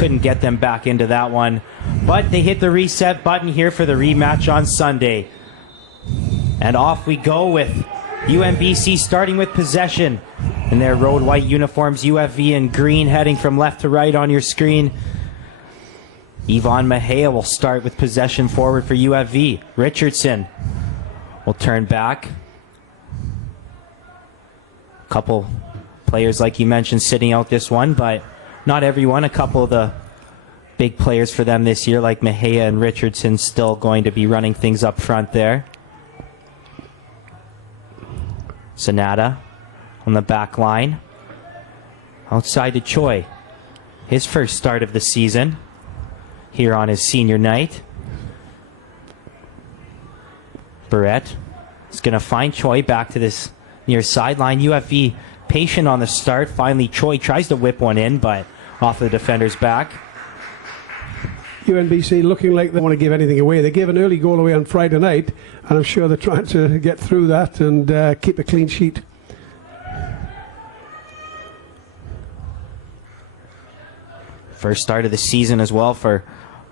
couldn't get them back into that one. But they hit the reset button here for the rematch on Sunday. And off we go with UNBC starting with possession in their road white uniforms, UFV in green, heading from left to right on your screen. Yvonne Mejia will start with possession forward for UFV. Richardson will turn back. A couple players, like you mentioned, sitting out this one, but not everyone. A couple of the big players for them this year, like Mejia and Richardson, still going to be running things up front there. Sonata on the back line. Outside to Choi. His first start of the season here on his senior night. Barrett is going to find Choi back to this near sideline. UFV patient on the start. Finally, Choi tries to whip one in, but off the defender's back. UNBC looking like they want to give anything away. They gave an early goal away on Friday night, and I'm sure they're trying to get through that and keep a clean sheet. First start of the season as well for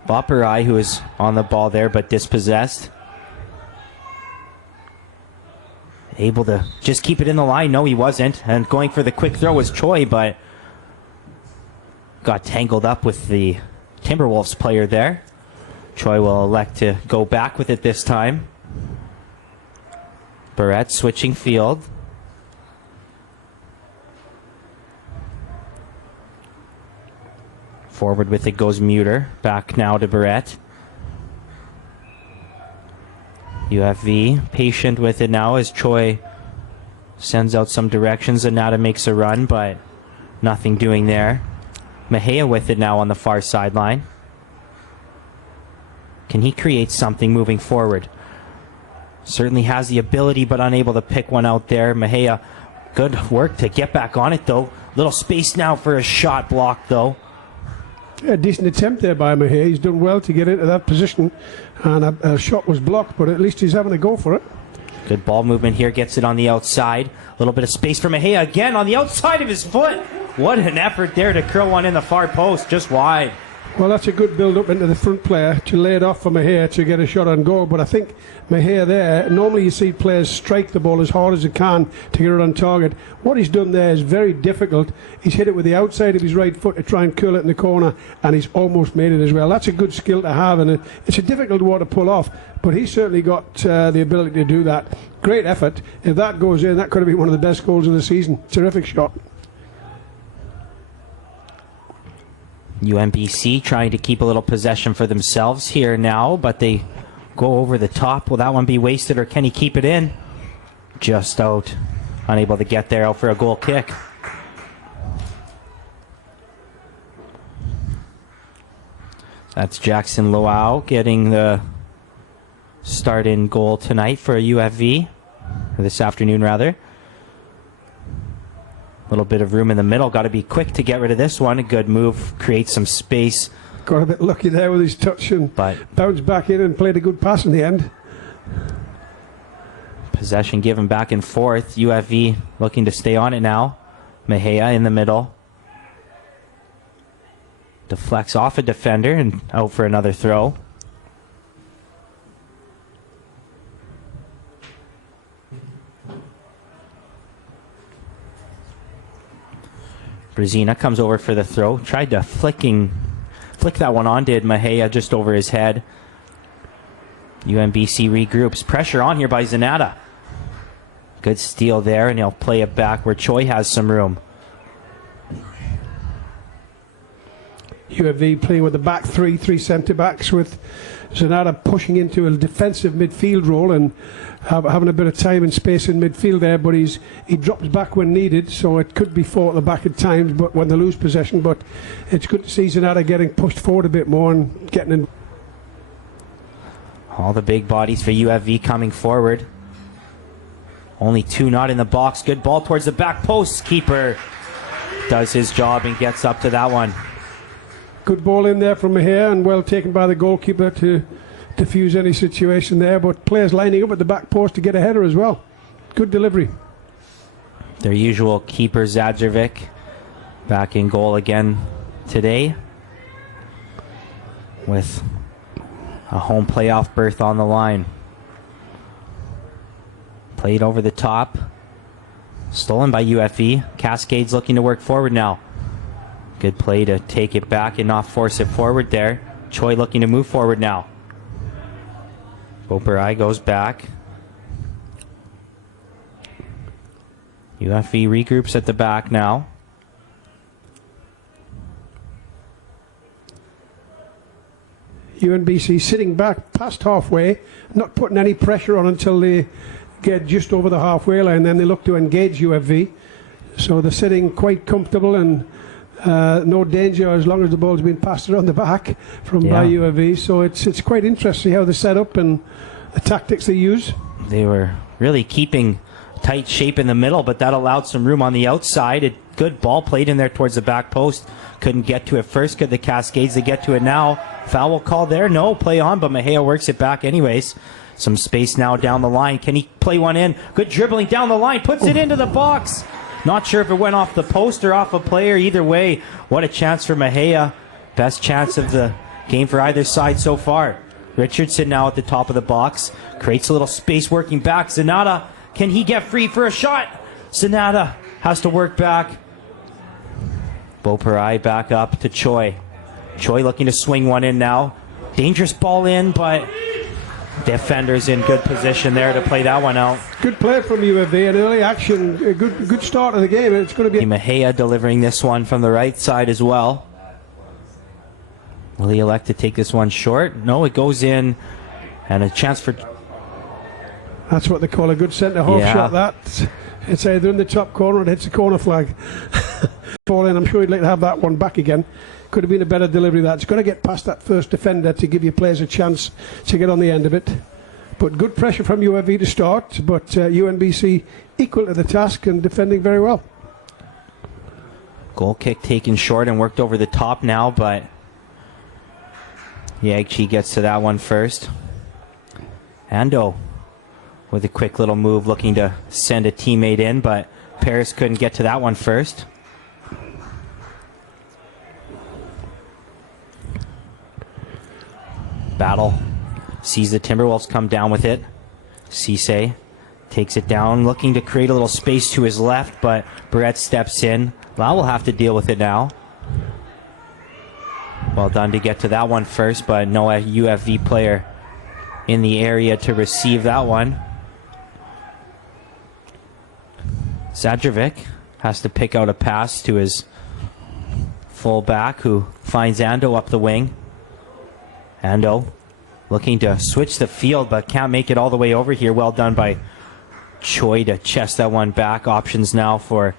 Vaporai, who is on the ball there but dispossessed. Able to just keep it in the line. No, he wasn't. And going for the quick throw was Choi, but got tangled up with the Timberwolves player there. Choi will elect to go back with it this time. Barrett switching field. Forward with it goes Muter. Back now to Barrett. UFV patient with it now as Choi sends out some directions. Anata makes a run, but nothing doing there. Mejia with it now on the far sideline. Can he create something moving forward? Certainly has the ability, but unable to pick one out there. Mejia, good work to get back on it, though. Little space now for a shot block, though. A decent attempt there by Mejia. He's done well to get into that position, and a shot was blocked, but at least he's having a go for it. Good ball movement here, gets it on the outside. A little bit of space for Mejia again on the outside of his foot. What an effort there to curl one in the far post, just wide. Well, that's a good build-up into the front player to lay it off for Mejia to get a shot on goal. But I think Mejia there, normally you see players strike the ball as hard as they can to get it on target. What he's done there is very difficult. He's hit it with the outside of his right foot to try and curl it in the corner, and he's almost made it as well. That's a good skill to have, and it's a difficult one to pull off, but he's certainly got the ability to do that. Great effort. If that goes in, that could have been one of the best goals of the season. Terrific shot. UNBC trying to keep a little possession for themselves here now, but they go over the top. Will that one be wasted, or can he keep it in? Just out. Unable to get there, out for a goal kick. That's Jackson Loau getting the start in goal tonight for UFV, or this afternoon rather. A little bit of room in the middle. Got to be quick to get rid of this one. A good move. Create some space. Got a bit lucky there with his touch and bounced back in and played a good pass in the end. Possession given back and forth. UFV looking to stay on it now. Mejia in the middle. Deflects off a defender and out for another throw. Brzezina comes over for the throw. Tried to flick that one on, did Mejia, just over his head. UNBC regroups. Pressure on here by Zanata. Good steal there, and he'll play it back where Choi has some room. UFV playing with the back three centre-backs, with Zanata pushing into a defensive midfield role and having a bit of time and space in midfield there, but he drops back when needed, so it could be fought at the back at times but when they lose possession. But it's good to see Zanata getting pushed forward a bit more and getting in. All the big bodies for UFV coming forward. Only two not in the box. Good ball towards the back post. Keeper does his job and gets up to that one. Good ball in there from Mejia, and well taken by the goalkeeper to diffuse any situation there, but players lining up at the back post to get a header as well. Good delivery. Their usual keeper, Zadrovic, back in goal again today. with a home playoff berth on the line. Played over the top. Stolen by UFV. Cascades looking to work forward now. Good play to take it back and not force it forward there. Choi looking to move forward now. Boperai goes back. UFV regroups at the back now. UNBC sitting back past halfway, not putting any pressure on until they get just over the halfway line, then they look to engage UFV. So they're sitting quite comfortable and no danger as long as the ball's been passed around the back by UFV. So it's quite interesting how they set up and the tactics they use. They were really keeping tight shape in the middle, but that allowed some room on the outside. A good ball played in there towards the back post. Couldn't get to it first. Could the Cascades? They get to it now. Foul call there. No, play on, but Mejia works it back anyways. Some space now down the line. Can he play one in? Good dribbling down the line. Puts it into the box. Not sure if it went off the post or off a player. Either way, what a chance for Mejia. Best chance of the game for either side so far. Richardson now at the top of the box. Creates a little space working back. Zanata, can he get free for a shot? Zanata has to work back. Boperai back up to Choi. Choi looking to swing one in now. Dangerous ball in, but defenders in good position there to play that one out. Good play from UFV, an early action, a good start of the game. It's going to be Mejia delivering this one from the right side as well. Will he elect to take this one short? No, it goes in, and a chance for... That's what they call a good centre-half shot, that. It's either in the top corner or it hits the corner flag. Fall in, I'm sure he'd like to have that one back again. Could have been a better delivery. That's going to get past that first defender to give your players a chance to get on the end of it. But good pressure from UFV to start, but UNBC equal to the task and defending very well. Goal kick taken short and worked over the top now, but Yagchi gets to that one first. Ando with a quick little move looking to send a teammate in, but Paris couldn't get to that one first. Battle. Sees the Timberwolves come down with it. Cisse takes it down, looking to create a little space to his left, but Barrett steps in. Lau will have to deal with it now. Well done to get to that one first, but no UFV player in the area to receive that one. Zadrovic has to pick out a pass to his fullback, who finds Ando up the wing. Ando looking to switch the field, but can't make it all the way over here. Well done by Choi to chest that one back. Options now for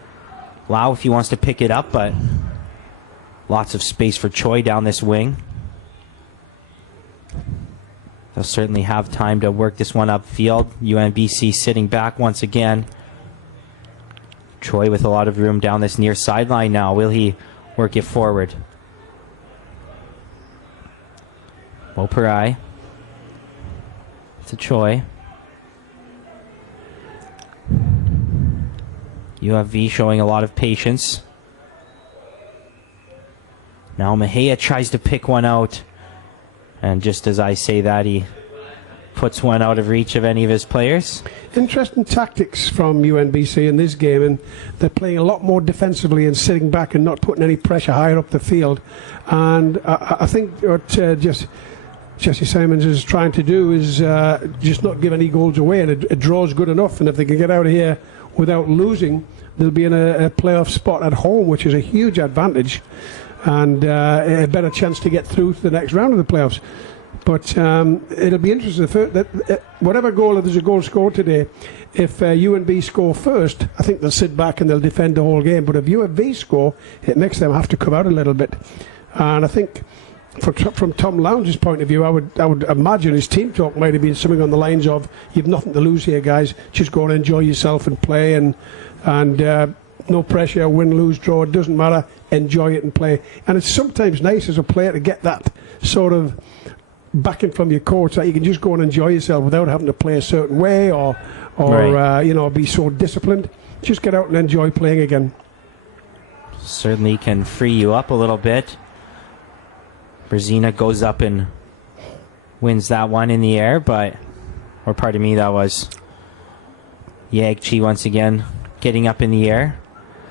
Lau if he wants to pick it up, but lots of space for Choi down this wing. They'll certainly have time to work this one upfield. UNBC sitting back once again. Choi with a lot of room down this near sideline now. Will he work it forward? Boperai to Choi. UFV showing a lot of patience. Now Mejia tries to pick one out, and just as I say that, he puts one out of reach of any of his players. Interesting tactics from UNBC in this game, and they're playing a lot more defensively and sitting back and not putting any pressure higher up the field. And I think what Jesse Simons is trying to do is just not give any goals away, and a draw is good enough. And if they can get out of here without losing, they'll be in a playoff spot at home, which is a huge advantage, and a better chance to get through to the next round of the playoffs. But it'll be interesting that whatever goal, if there's a goal scored today, if UNB score first, I think they'll sit back and they'll defend the whole game. But if UNB score, it makes them have to come out a little bit. And I think from Tom Lowndes' point of view, I would imagine his team talk might have been something on the lines of, "You've nothing to lose here, guys. Just go and enjoy yourself and play, and no pressure, win, lose, draw. It doesn't matter. Enjoy it and play." And it's sometimes nice as a player to get that sort of backing from your coach, that you can just go and enjoy yourself without having to play a certain way or right. Be so disciplined. Just get out and enjoy playing again. Certainly can free you up a little bit. Brzezina goes up and wins that one in the air, but, or pardon me, that was Yagchi once again getting up in the air.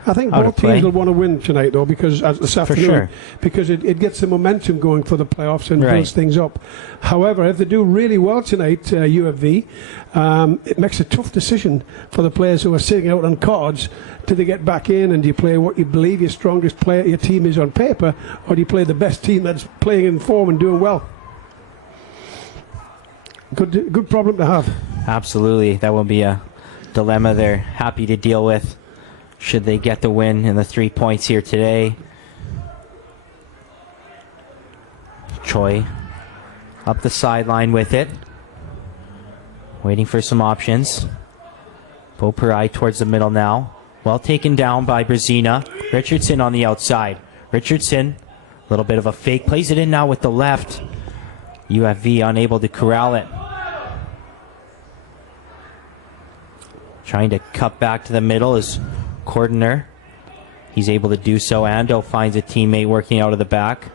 I think both teams will want to win tonight, though, because this afternoon, because it gets the momentum going for the playoffs and builds things up. However, if they do really well tonight, UFV, it makes a tough decision for the players who are sitting out on cards. Do they get back in, and do you play what you believe your strongest player, your team is on paper, or do you play the best team that's playing in form and doing well? Good problem to have. Absolutely, that will be a dilemma they're happy to deal with. Should they get the win and the 3 points here today? Choi up the sideline with it. Waiting for some options. Beaupurai towards the middle now. Well taken down by Brzezina. Richardson on the outside. Richardson, a little bit of a fake. Plays it in now with the left. UFV unable to corral it. Trying to cut back to the middle is Cordner. He's able to do so. Ando finds a teammate working out of the back.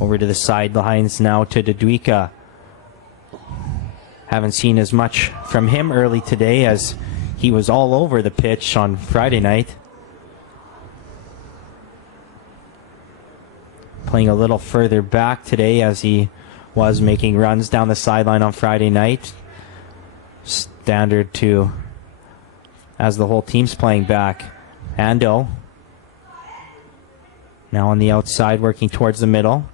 Over to the sidelines now to Dedwika. Haven't seen as much from him early today as he was all over the pitch on Friday night. Playing a little further back today as he was making runs down the sideline on Friday night. Standard to as the whole team's playing back. Ando now on the outside working towards the middle.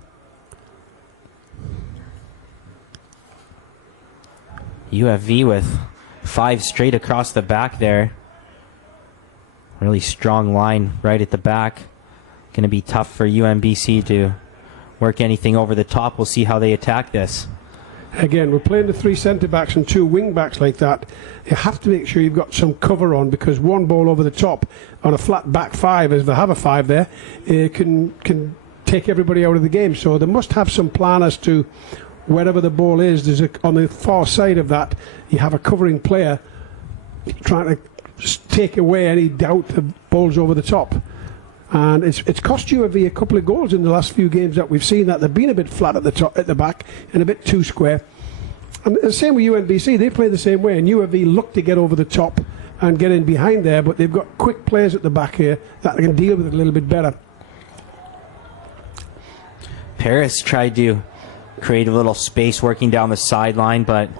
UFV with 5 straight across the back there. Really strong line right at the back. Going to be tough for UNBC to work anything over the top. We'll see how they attack this. Again, we're playing the 3 centre-backs and 2 wing-backs like that. You have to make sure you've got some cover on, because one ball over the top on a flat back 5, if they have a 5 there, can take everybody out of the game. So they must have some plan as to wherever the ball is. There's on the far side of that, you have a covering player trying to take away any doubt the ball's over the top. And it's cost UFV a couple of goals in the last few games that we've seen, that they've been a bit flat at the top, at the back, and a bit too square. And the same with UNBC, they play the same way, and UFV look to get over the top and get in behind there, but they've got quick players at the back here that can deal with it a little bit better. Paris tried to create a little space working down the sideline, but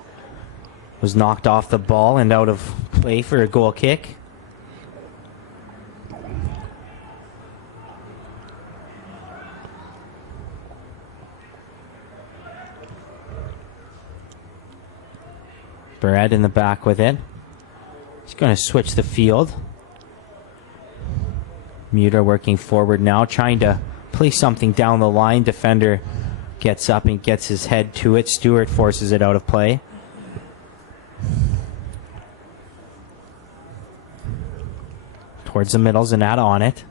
was knocked off the ball and out of play for a goal kick. Barrett in the back with it. He's going to switch the field. Muter working forward now, trying to play something down the line. Defender gets up and gets his head to it. Stewart forces it out of play. Towards the middle, Zanata on it.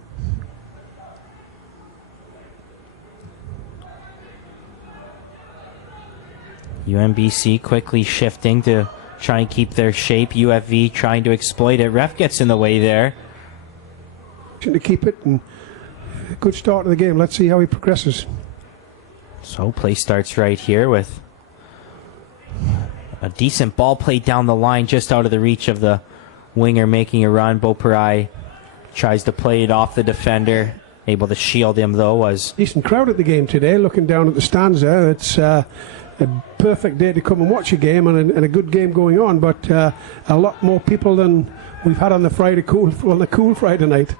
UNBC quickly shifting to try and keep their shape. UFV trying to exploit it. Ref gets in the way there. To keep it, and a good start to the game. Let's see how he progresses. So play starts right here with a decent ball played down the line, just out of the reach of the winger making a run. Beaupurai tries to play it off the defender. Able to shield him, though. Was decent crowd at the game today. Looking down at the stands there, it's a perfect day to come and watch a game, and a good game going on, but a lot more people than we've had on the cool Friday night.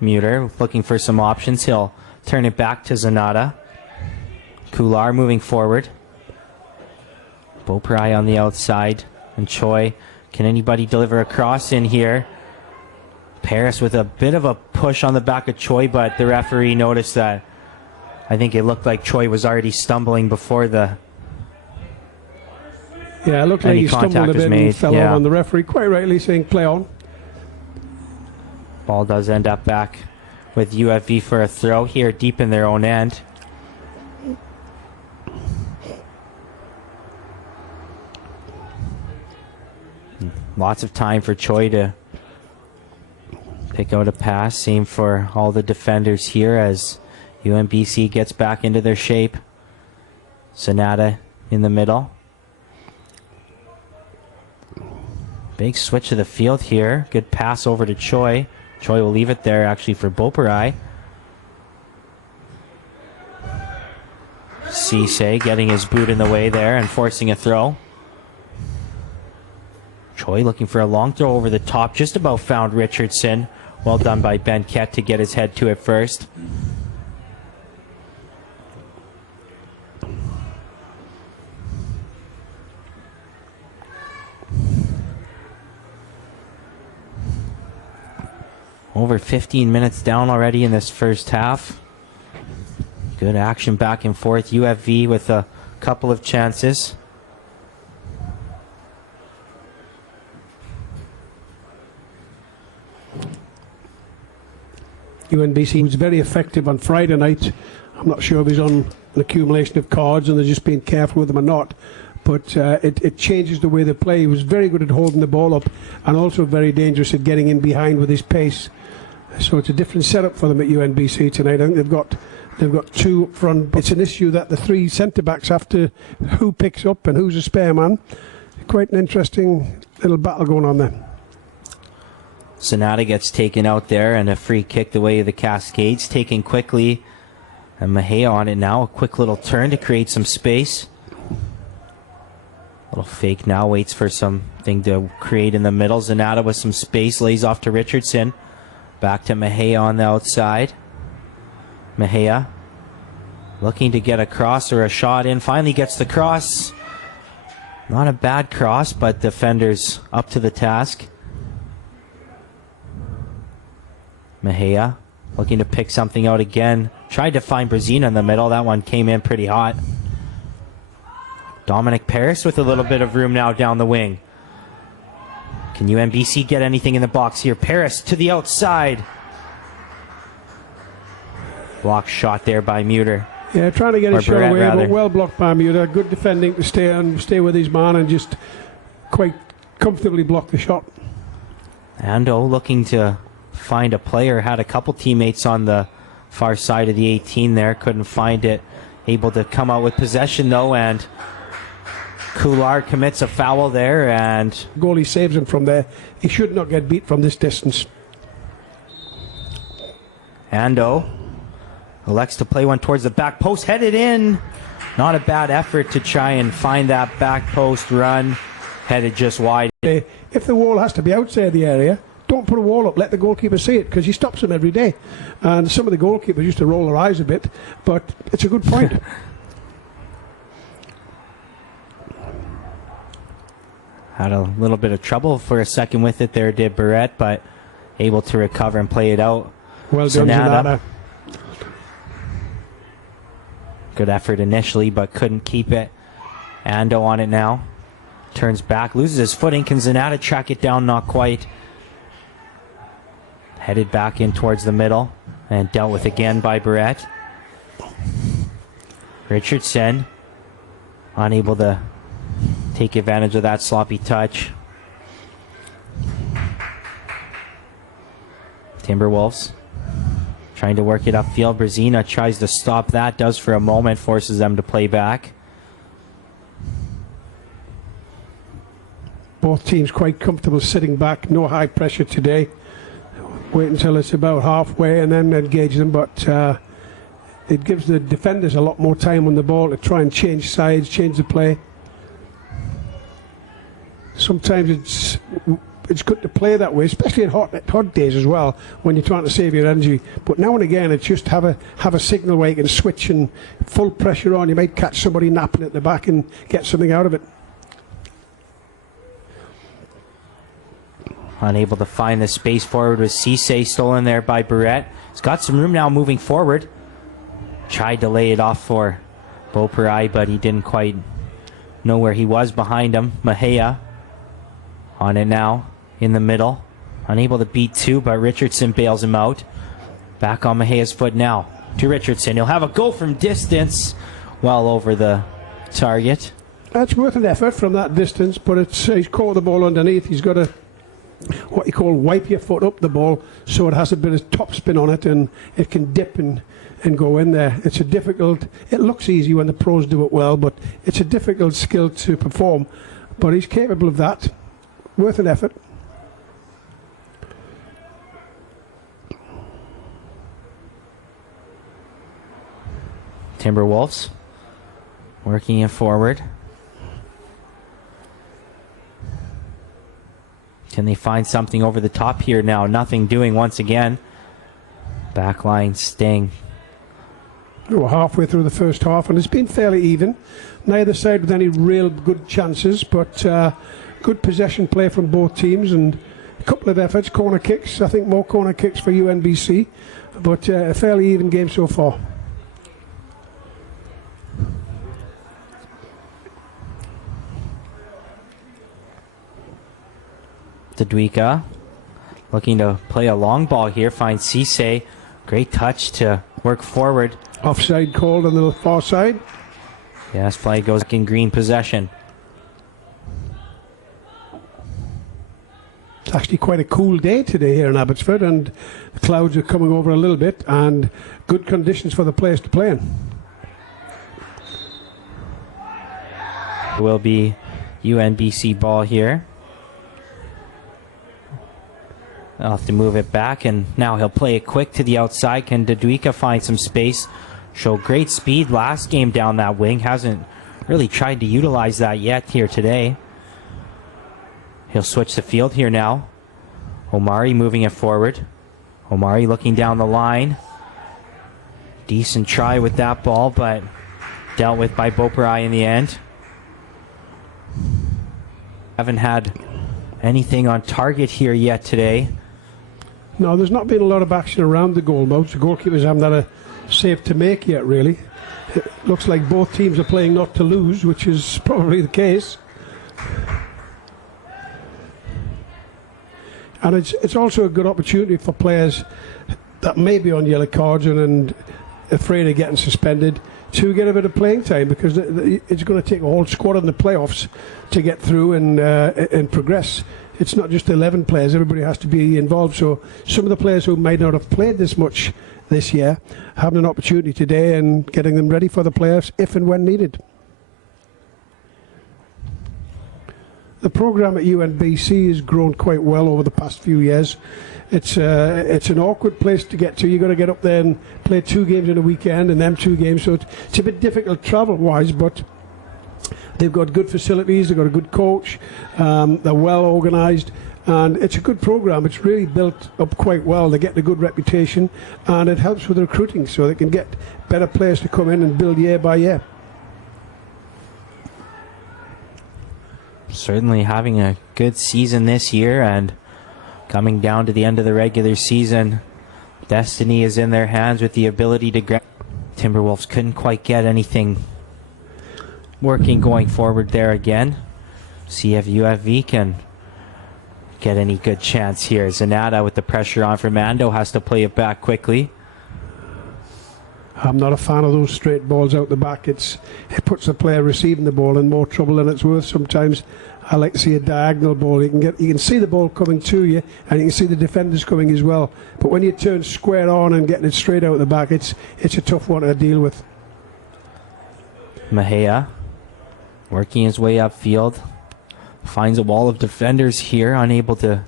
Muter looking for some options. He'll turn it back to Zanata. Kular moving forward. Beaupurai on the outside, and Choi. Can anybody deliver a cross in here? Paris with a bit of a push on the back of Choi, but the referee noticed that. I think it looked like Choi was already stumbling before the it looked like he stumbled a bit and fell over on the referee, quite rightly saying play on. Ball does end up back with UFV for a throw here deep in their own end. Lots of time for Choi to pick out a pass. Same for all the defenders here as UNBC gets back into their shape. Sonata in the middle. Big switch of the field here. Good pass over to Choi. Choi will leave it there actually for Boparai. Cisse getting his boot in the way there and forcing a throw. Choi looking for a long throw over the top. Just about found Richardson. Well done by Ben Kett to get his head to it first. Over 15 minutes down already in this first half. Good action back and forth. UFV with a couple of chances. UNBC was very effective on Friday night. I'm not sure if he's on an accumulation of cards and they're just being careful with them or not. But it changes the way they play. He was very good at holding the ball up and also very dangerous at getting in behind with his pace. So it's a different setup for them at UNBC tonight. I think they've got two up front. It's an issue that the three centre-backs have to, who picks up and who's a spare man. Quite an interesting little battle going on there. Sonata gets taken out there and a free kick the way of the Cascades. Taken quickly. And Mejia on it now. A quick little turn to create some space. Little fake now. Waits for something to create in the middle. Sonata with some space. Lays off to Richardson. Back to Mejia on the outside. Mejia looking to get a cross or a shot in. Finally gets the cross. Not a bad cross, but defenders up to the task. Mejia looking to pick something out again. Tried to find Brazina in the middle. That one came in pretty hot. Dominic Paris with a little bit of room now down the wing. Can UNBC get anything in the box here? Paris to the outside. Block shot there by Muter. Yeah, trying to get a shot Barrett, away, rather. but well blocked by Muter. Good defending to stay with his man and just quite comfortably block the shot. Ando looking to find a player. Had a couple teammates on the far side of the 18 there. Couldn't find it. Able to come out with possession though, and Koulard commits a foul there, and goalie saves him from there. He should not get beat from this distance. Ando elects to play one towards the back post, headed in. Not a bad effort to try and find that back post run. Headed just wide. If the wall has to be outside the area, don't put a wall up. Let the goalkeeper see it, because he stops them every day. And some of the goalkeepers used to roll their eyes a bit, but it's a good point. Had a little bit of trouble for a second with it there, did Barrett, but able to recover and play it out. Well done, Sonata. Good effort initially, but couldn't keep it. Ando on it now. Turns back, loses his footing. Can Sonata track it down? Not quite. Headed back in towards the middle and dealt with again by Barrett. Richardson unable to take advantage of that sloppy touch. Timberwolves trying to work it upfield. Brazina tries to stop that, does for a moment, forces them to play back. Both teams quite comfortable sitting back, no high pressure today. Wait until it's about halfway and then engage them, but it gives the defenders a lot more time on the ball to try and change sides, change the play. Sometimes it's good to play that way, especially at hot days as well, when you're trying to save your energy. But now and again, it's just have a signal where you can switch and full pressure on. You might catch somebody napping at the back and get something out of it. Unable to find the space forward with Cisse, stolen there by Barrett. He's got some room now moving forward. Tried to lay it off for Boparai, but he didn't quite know where he was behind him. Mejia on it now in the middle. Unable to beat two, but Richardson bails him out. Back on Mejia's foot now to Richardson. He'll have a goal from distance, well over the target. That's worth an effort from that distance, but he's caught the ball underneath. He's got to what you call wipe your foot up the ball, so it has a bit of top spin on it and it can dip and go in there. It's a difficult, it looks easy when the pros do it well, but it's a difficult skill to perform. But he's capable of that. Worth an effort. Timberwolves working it forward. Can they find something over the top here now? Nothing doing once again. Backline staying. We're halfway through the first half, and it's been fairly even. Neither side with any real good chances, but good possession play from both teams, and a couple of efforts, corner kicks. I think more corner kicks for UNBC, but a fairly even game so far. Dedwika looking to play a long ball here, finds Cisse. Great touch to work forward. Offside called on the far side. Yes, flag goes in green possession. It's actually quite a cool day today here in Abbotsford, and the clouds are coming over a little bit, and good conditions for the players to play in. It will be UNBC ball here. I'll have to move it back, and now he'll play it quick to the outside. Can Dedwika find some space? Showed great speed last game down that wing. Hasn't really tried to utilize that yet here today. He'll switch the field here now. Omari moving it forward. Omari looking down the line. Decent try with that ball, but dealt with by Beaupre in the end. Haven't had anything on target here yet today. No, there's not been a lot of action around the goal mouth. The goalkeepers haven't had a save to make yet, really. It looks like both teams are playing not to lose, which is probably the case. And it's also a good opportunity for players that may be on yellow cards and afraid of getting suspended to get a bit of playing time, because it's going to take a whole squad in the playoffs to get through and progress. It's not just 11 players, everybody has to be involved. So some of the players who might not have played this much this year having an opportunity today and getting them ready for the playoffs if and when needed. The programme at UNBC has grown quite well over the past few years. It's an awkward place to get to. You've got to get up there and play 2 games in a weekend and them 2 games, so it's a bit difficult travel-wise, but they've got good facilities, they've got a good coach, they're well organised, and it's a good programme. It's really built up quite well. They get a good reputation, and it helps with recruiting, so they can get better players to come in and build year by year. Certainly having a good season this year, and coming down to the end of the regular season, destiny is in their hands with the ability to grab. Timberwolves couldn't quite get anything working going forward there again. See if UFV can get any good chance here. Zanata with the pressure on Fernando has to play it back quickly. I'm not a fan of those straight balls out the back. It puts the player receiving the ball in more trouble than it's worth. Sometimes I like to see a diagonal ball. You can see the ball coming to you, and you can see the defenders coming as well. But when you turn square on and getting it straight out the back, it's a tough one to deal with. Mejia working his way upfield, finds a wall of defenders here, unable to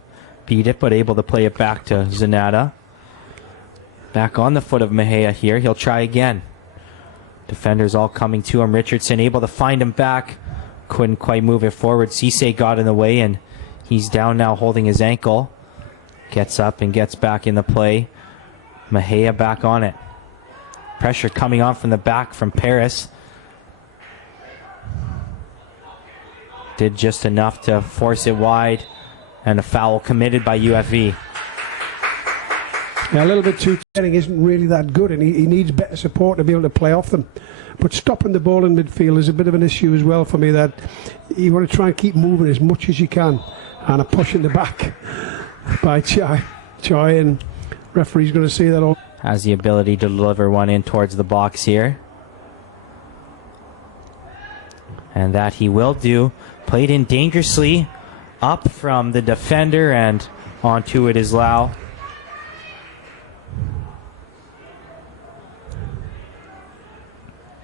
beat it, but able to play it back to Zanata. Back on the foot of Mejia here. He'll try again. Defenders all coming to him. Richardson able to find him back. Couldn't quite move it forward. Cisse got in the way, and he's down now holding his ankle. Gets up and gets back in the play. Mejia back on it. Pressure coming on from the back from Paris. Did just enough to force it wide, and a foul committed by UFV. Yeah, a little bit too tiring isn't really that good, and he needs better support to be able to play off them. But stopping the ball in midfield is a bit of an issue as well for me, that you want to try and keep moving as much as you can, and a push in the back by Chai, and referee's going to see that all. Has the ability to deliver one in towards the box here. And that he will do. Played in dangerously. up from the defender, and onto it is Lau.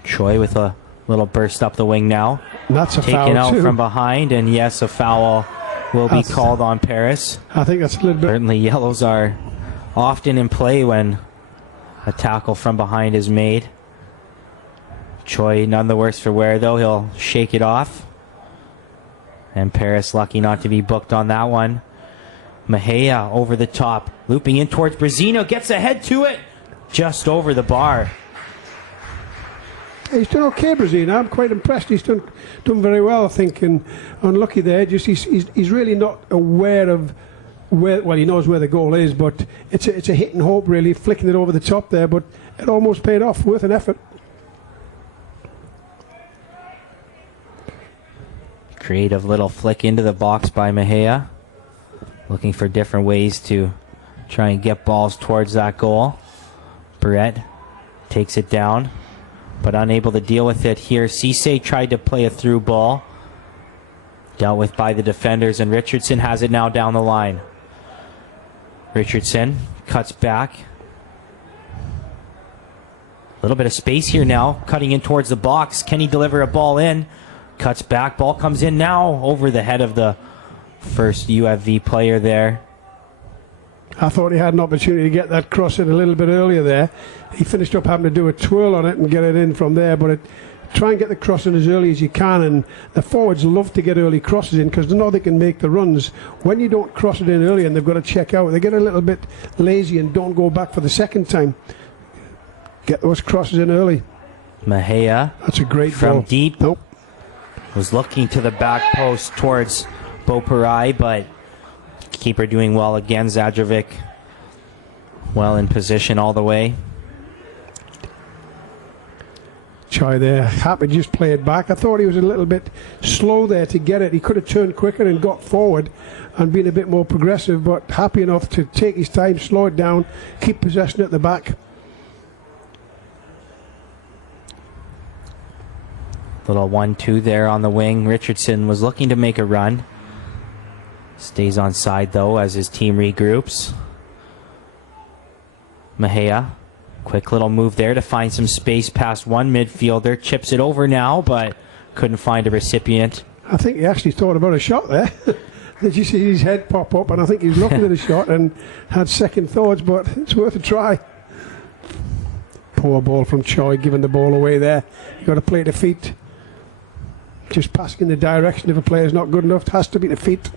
Choi with a little burst up the wing now. That's a foul taken out too. from behind, and yes, a foul will be called on Paris. I think that's a little bit. Certainly yellows are often in play when a tackle from behind is made. Choi none the worse for wear, though. He'll shake it off. And Paris lucky not to be booked on that one. Mejia over the top, looping in towards Brazino, gets ahead to it, just over the bar. He's done okay, Brazino. I'm quite impressed. He's done very well, I think, and unlucky there. Just he's really not aware of where. Well, he knows where the goal is, but it's a hit and hope, really, flicking it over the top there. But it almost paid off. Worth an effort. Creative little flick into the box by Mejia, looking for different ways to try and get balls towards that goal. Barrett takes it down, but unable to deal with it here. Cisse tried to play a through ball, dealt with by the defenders, and Richardson has it now down the line. Richardson cuts back. A little bit of space here now, cutting in towards the box. Can he deliver a ball in? Cuts back, ball comes in now over the head of the first UFV player there. I thought he had an opportunity to get that cross in a little bit earlier there. He finished up having to do a twirl on it and get it in from there, but try and get the cross in as early as you can, and the forwards love to get early crosses in because they know they can make the runs. When you don't cross it in early and they've got to check out, they get a little bit lazy and don't go back for the second time. Get those crosses in early. Mejia, that's a great from ball. Deep. Nope. Was looking to the back post towards Beauperai, but keeper doing well again. Zadrovic well in position all the way. Choi there, happy to just play it back. I thought he was a little bit slow there to get it. He could have turned quicker and got forward and been a bit more progressive, but happy enough to take his time, slow it down, keep possession at the back. Little 1-2 there on the wing. Richardson was looking to make a run. Stays on side, though, as his team regroups. Mejia, quick little move there to find some space past one midfielder. Chips it over now, but couldn't find a recipient. I think he actually thought about a shot there. Did you see his head pop up? And I think he was looking at a shot and had second thoughts, but it's worth a try. Poor ball from Choi, giving the ball away there. You've got to play to feet. Just passing in the direction if a player's not good enough, it has to be the feet.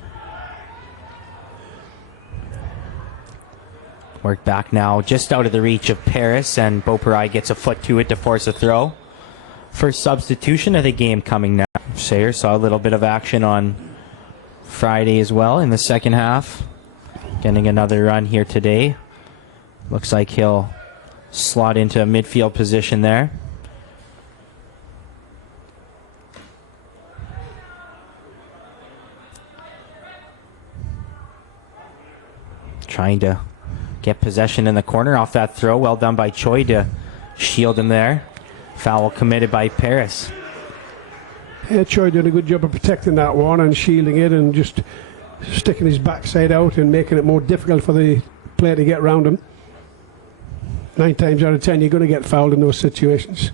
Work back now, just out of the reach of Paris, and Beauperai gets a foot to it to force a throw. First substitution of the game coming now. Sayer saw a little bit of action on Friday as well in the second half. Getting another run here today. Looks like he'll slot into a midfield position there. Trying to get possession in the corner off that throw. Well done by Choi to shield him there. Foul committed by Paris. Yeah, Choi did a good job of protecting that one and shielding it and just sticking his backside out and making it more difficult for the player to get around him. 9 times out of 10 you're going to get fouled in those situations.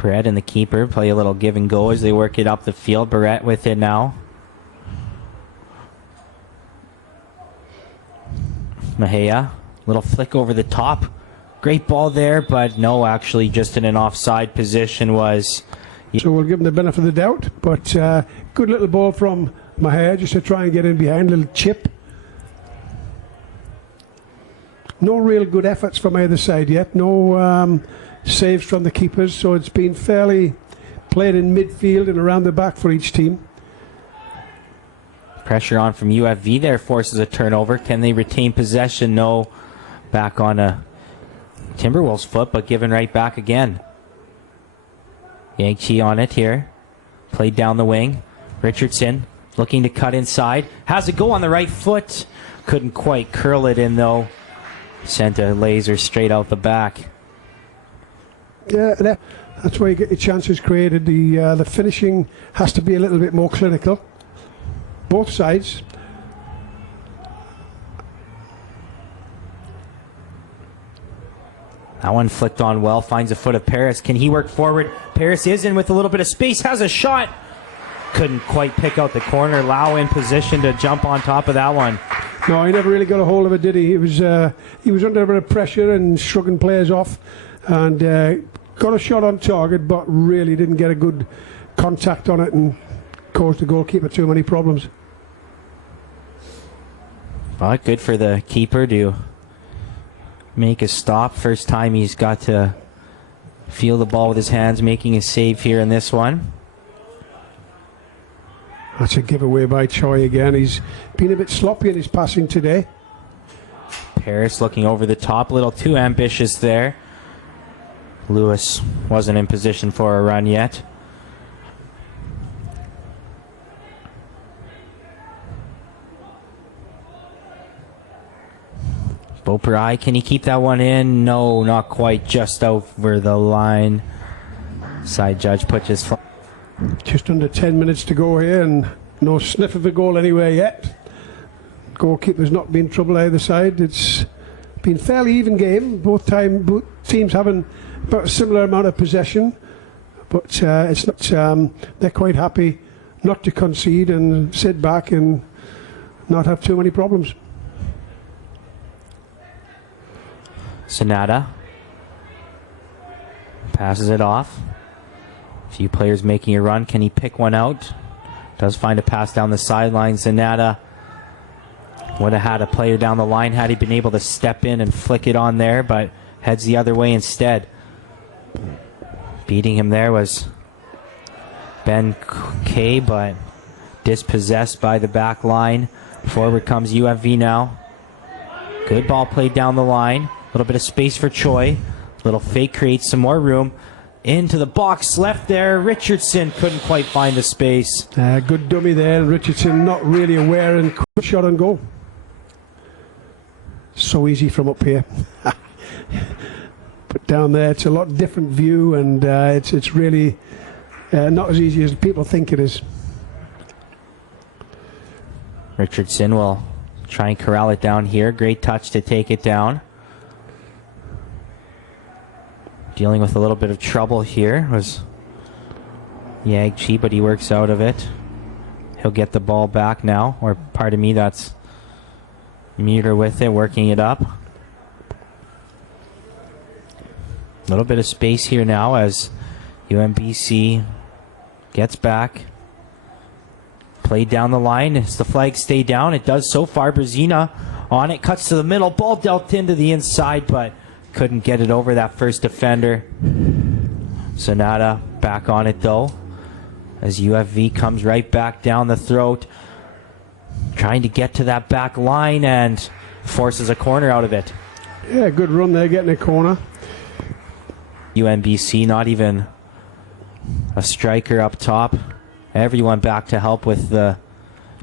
Barrett and the keeper play a little give and go as they work it up the field. Barrett with it now. Mejia, little flick over the top. Great ball there, but no, actually just in an offside position was... So we'll give him the benefit of the doubt, but good little ball from Mejia just to try and get in behind, little chip. No real good efforts from either side yet. No saves from the keepers, so it's been fairly played in midfield and around the back for each team. Pressure on from UFV there forces a turnover. Can they retain possession? No. Back on a Timberwolves foot, but given right back again. Yangchi on it here. Played down the wing. Richardson looking to cut inside. Has it go on the right foot. Couldn't quite curl it in, though. Sent a laser straight out the back. Yeah, That's where you get your chances created. The finishing has to be a little bit more clinical. Both sides. That one flicked on well, finds a foot of Paris. Can he work forward? Paris is in with a little bit of space, has a shot. Couldn't quite pick out the corner. Lau in position to jump on top of that one. No, he never really got a hold of it, did he? He was under a bit of pressure and shrugging players off, and got a shot on target, but really didn't get a good contact on it and caused the goalkeeper too many problems. But good for the keeper to make a stop. First time he's got to feel the ball with his hands, making a save here in this one. That's a giveaway by Choi again. He's been a bit sloppy in his passing today. Paris looking over the top, a little too ambitious there. Lewis wasn't in position for a run yet. Beaupre, can he keep that one in? No, not quite, just over the line. Side judge puts his flag. Just under 10 minutes to go here, and no sniff of a goal anywhere yet. Goalkeeper's not been in trouble either side. It's been a fairly even game. Both teams having about a similar amount of possession, but it's not. They're quite happy not to concede and sit back and not have too many problems. Sonata passes it off. A few players making a run. Can he pick one out? Does find a pass down the sideline. Sonata would have had a player down the line had he been able to step in and flick it on there, but heads the other way instead. Beating him there was Ben Kay, but dispossessed by the back line. Forward comes UFV now. Good ball played down the line. A little bit of space for Choi. Little fake creates some more room. Into the box, left there. Richardson couldn't quite find the space. Good dummy there. Richardson not really aware and quick shot on goal. So easy from up here. But down there it's a lot different view, and it's really not as easy as people think it is. Richardson will try and corral it down here. Great touch to take it down. Dealing with a little bit of trouble here was Yagchi, but he works out of it. He'll get the ball back now, or pardon me, that's Muter with it, working it up. A little bit of space here now as UNBC gets back. Played down the line. As the flag stay down, it does so far. Brzezina on it, cuts to the middle. Ball dealt into the inside, but couldn't get it over that first defender. Sonata back on it though, as UFV comes right back down the throat, trying to get to that back line and forces a corner out of it. Yeah, good run there, getting a corner. UNBC, not even a striker up top. Everyone back to help with the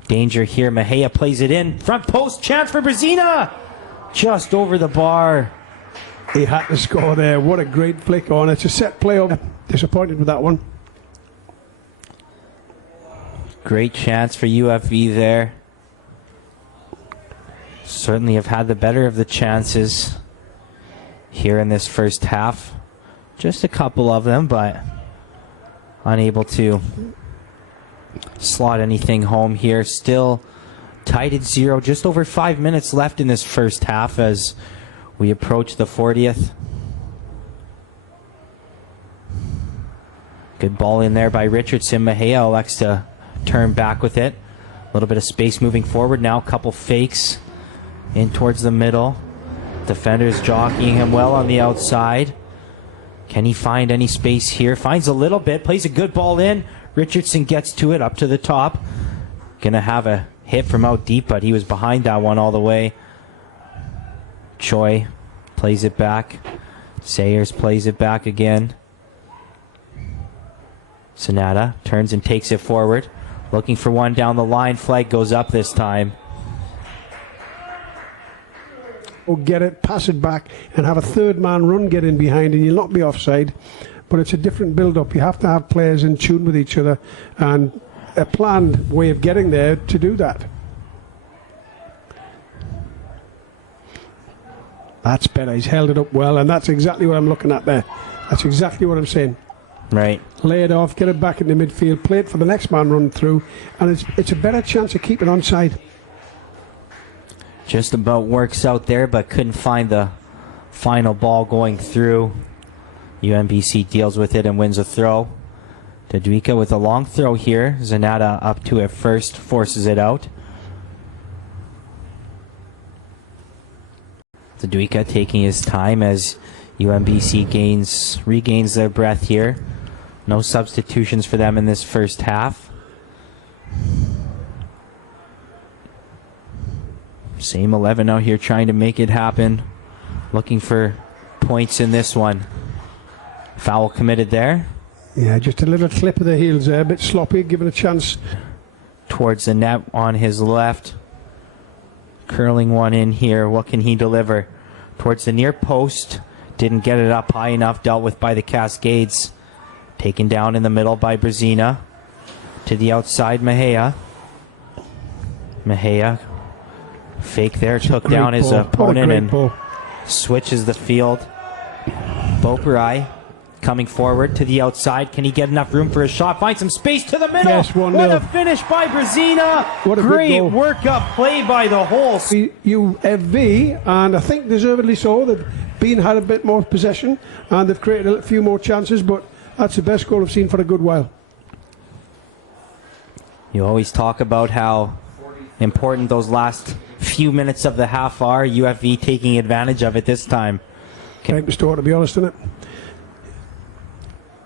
danger here. Mejia plays it in. Front post, chance for Brzezina! Just over the bar. He had to score there. What a great flick on. It's a set play. Disappointed with that one. Great chance for UFV there. Certainly have had the better of the chances here in this first half. Just a couple of them, but unable to slot anything home here. Still tied at 0. Just over 5 minutes left in this first half as we approach the 40th. Good ball in there by Richardson. Mejia elects to turn back with it. A little bit of space moving forward now. A couple fakes in towards the middle. Defenders jockeying him well on the outside. Can he find any space here? Finds a little bit. Plays a good ball in. Richardson gets to it up to the top. Gonna have a hit from out deep, but he was behind that one all the way. Choi plays it back. Sayers plays it back again. Sonata turns and takes it forward. Looking for one down the line. Flag goes up this time. Or get it, pass it back, and have a third man run, get in behind, and you'll not be offside. but it's a different build-up. You have to have players in tune with each other and a planned way of getting there to do that. That's better. He's held it up well, and that's exactly what I'm looking at there. That's exactly what I'm saying. Right. Lay it off, get it back in the midfield, play it for the next man run through, and it's a better chance of keeping onside. Just about works out there, but couldn't find the final ball going through. UNBC deals with it and wins a throw. Tadwika with a long throw here. Zanata up to it first, forces it out. Tadwika taking his time as UNBC regains their breath here. No substitutions for them in this first half. Same 11 out here trying to make it happen. Looking for points in this one. Foul committed there. Yeah, just a little clip of the heels there, a bit sloppy, given a chance. Towards the net on his left. Curling one in here. What can he deliver? Towards the near post. Didn't get it up high enough. Dealt with by the Cascades. Taken down in the middle by Brzezina. To the outside, Mejia. Mejia. Fake there. Took down his opponent and switches the field. Boparai coming forward to the outside. Can he get enough room for a shot? Find some space to the middle. Yes, 1-0. What a finish by Brzezina. What a great work up play by the whole. UFV, and I think deservedly so. They've had a bit more possession and they've created a few more chances, but that's the best goal I've seen for a good while. You always talk about how important those last few minutes of the half are. UFV taking advantage of it this time. Right, to be honest, isn't it?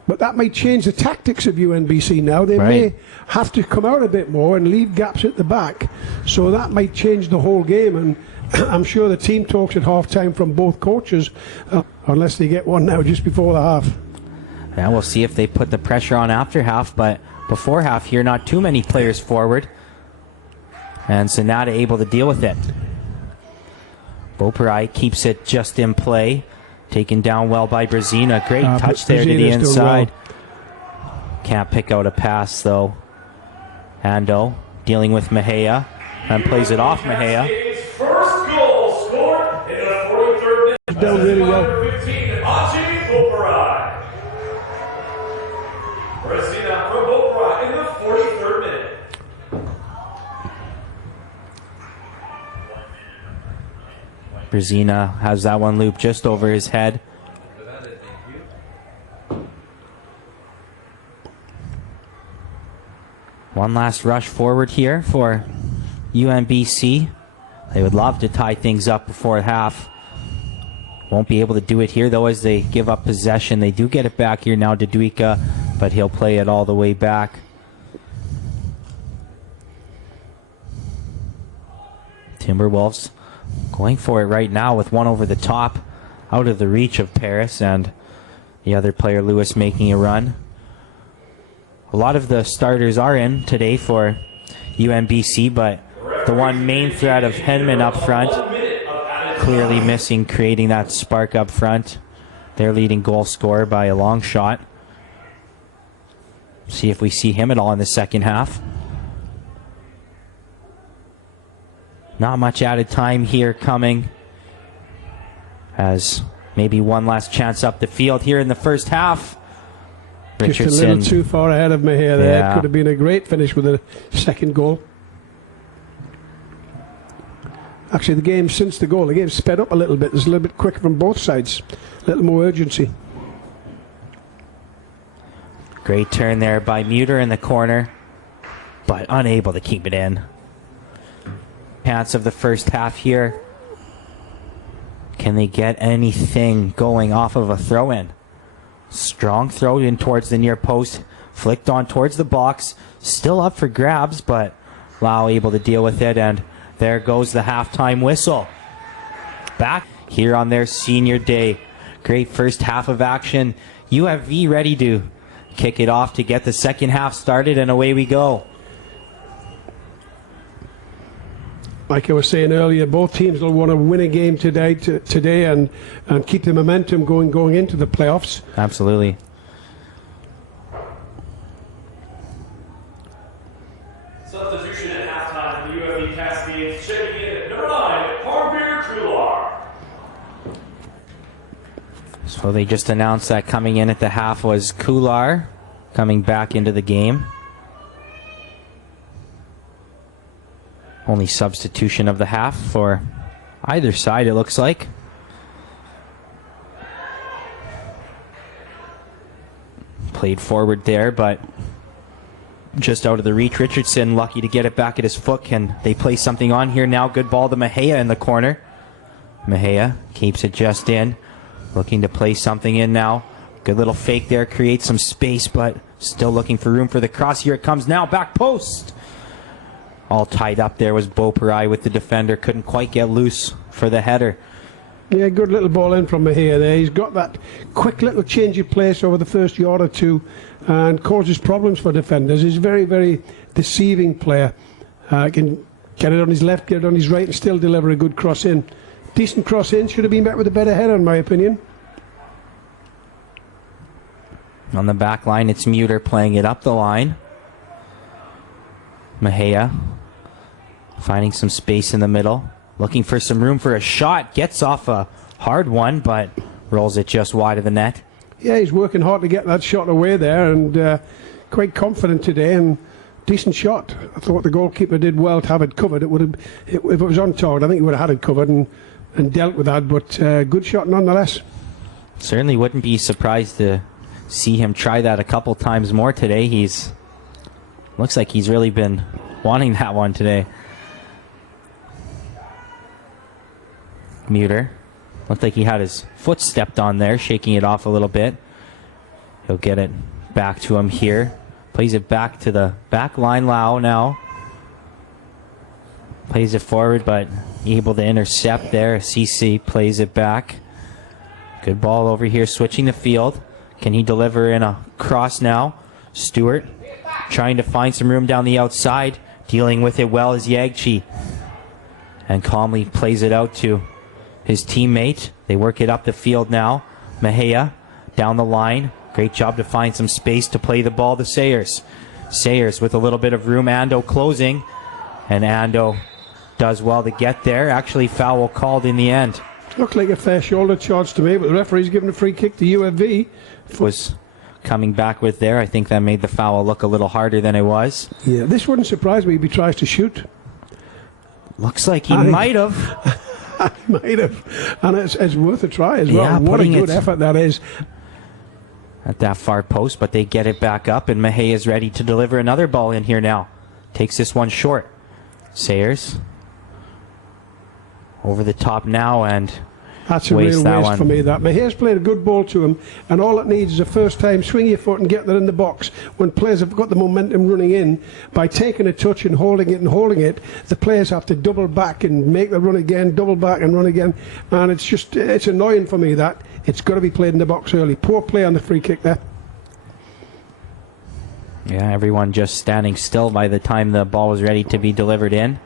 But that might change the tactics of UNBC now. They may have to come out a bit more and leave gaps at the back. So that might change the whole game. And I'm sure the team talks at half-time from both coaches, unless they get one now just before the half. Yeah, we'll see if they put the pressure on after half. But before half here, not too many players forward. And Zanata able to deal with it. Boparai keeps it just in play. Taken down well by Brzezina. Great touch there to the inside. Well. Can't pick out a pass though. Ando dealing with Mejia and plays it off Mejia. First goal scored in the 43rd minute. Done really well. Boparai. Brzezina for Boparai in the 43rd minute. Brzezina has that one looped just over his head. One last rush forward here for UNBC. They would love to tie things up before half. Won't be able to do it here though as they give up possession. They do get it back here now to Tadwika, but he'll play it all the way back. Timberwolves going for it right now with one over the top, out of the reach of Paris, and the other player, Lewis, making a run. A lot of the starters are in today for UNBC, but the one main threat of Henman up front, clearly missing, creating that spark up front. Their leading goal scorer by a long shot. See if we see him at all in the second half. Not much added time here coming, as maybe one last chance up the field here in the first half. Richardson, just a little too far ahead of Mejia there. Yeah. Could have been a great finish with a second goal. Actually, the game since the goal, the game sped up a little bit. There's a little bit quicker from both sides. A little more urgency. Great turn there by Muter in the corner, but unable to keep it in. Chance of the first half here. Can they get anything going off of a throw-in? Strong throw in towards the near post. Flicked on towards the box. Still up for grabs, but Lau able to deal with it, and there goes the halftime whistle. Back here on their senior day. Great first half of action. UFV ready to kick it off to get the second half started, and away we go. Like I was saying earlier, both teams will want to win a game today and keep the momentum going into the playoffs. Absolutely. checking in at number 9, Harvey Kular. So they just announced that coming in at the half was Kular coming back into the game. Only substitution of the half for either side, it looks like. Played forward there, but just out of the reach. Richardson lucky to get it back at his foot. Can they play something on here now? Good ball to Mejia in the corner. Mejia keeps it just in. Looking to play something in now. Good little fake there. Creates some space, but still looking for room for the cross. Here it comes now. Back post. All tied up there was Beauperai with the defender. Couldn't quite get loose for the header. Yeah, good little ball in from Mejia there. He's got that quick little change of place over the first yard or two and causes problems for defenders. He's a very, very deceiving player. Can get it on his left, get it on his right and still deliver a good cross in. Decent cross in. Should have been met with a better header in my opinion. On the back line, it's Muter playing it up the line. Mejia finding some space in the middle. Looking for some room for a shot. Gets off a hard one, but rolls it just wide of the net. Yeah, he's working hard to get that shot away there and quite confident today and decent shot. I thought the goalkeeper did well to have it covered. It would have, if it was on target, I think he would have had it covered and dealt with that, but good shot nonetheless. Certainly wouldn't be surprised to see him try that a couple times more today. Looks like he's really been wanting that one today. Muter. Looked like he had his foot stepped on there, shaking it off a little bit. He'll get it back to him here. Plays it back to the back line. Lau now. Plays it forward, but able to intercept there. CC plays it back. Good ball over here, switching the field. Can he deliver in a cross now? Stewart trying to find some room down the outside. Dealing with it well is Yagchi. And calmly plays it out to his teammate. They work it up the field now. Mejia down the line. Great job to find some space to play the ball to Sayers. Sayers with a little bit of room. Ando closing. And Ando does well to get there. Actually, foul called in the end. Looked like a fair shoulder charge to me, but the referee's given a free kick to UFV. Was coming back with there. I think that made the foul look a little harder than it was. Yeah, this wouldn't surprise me if he tries to shoot. Looks like he might have. Might have. And it's worth a try as well. Yeah, what a good effort that is. At that far post, but they get it back up, and Mejia is ready to deliver another ball in here now. Takes this one short. Sayers over the top now, and that's a real waste for me. That Mejia's played a good ball to him, and all it needs is a first time swing your foot and get that in the box. When players have got the momentum running in, by taking a touch and holding it, the players have to double back and make the run again, double back and run again, and it's annoying for me that it's got to be played in the box early. Poor play on the free kick there. Yeah, everyone just standing still by the time the ball was ready to be delivered in.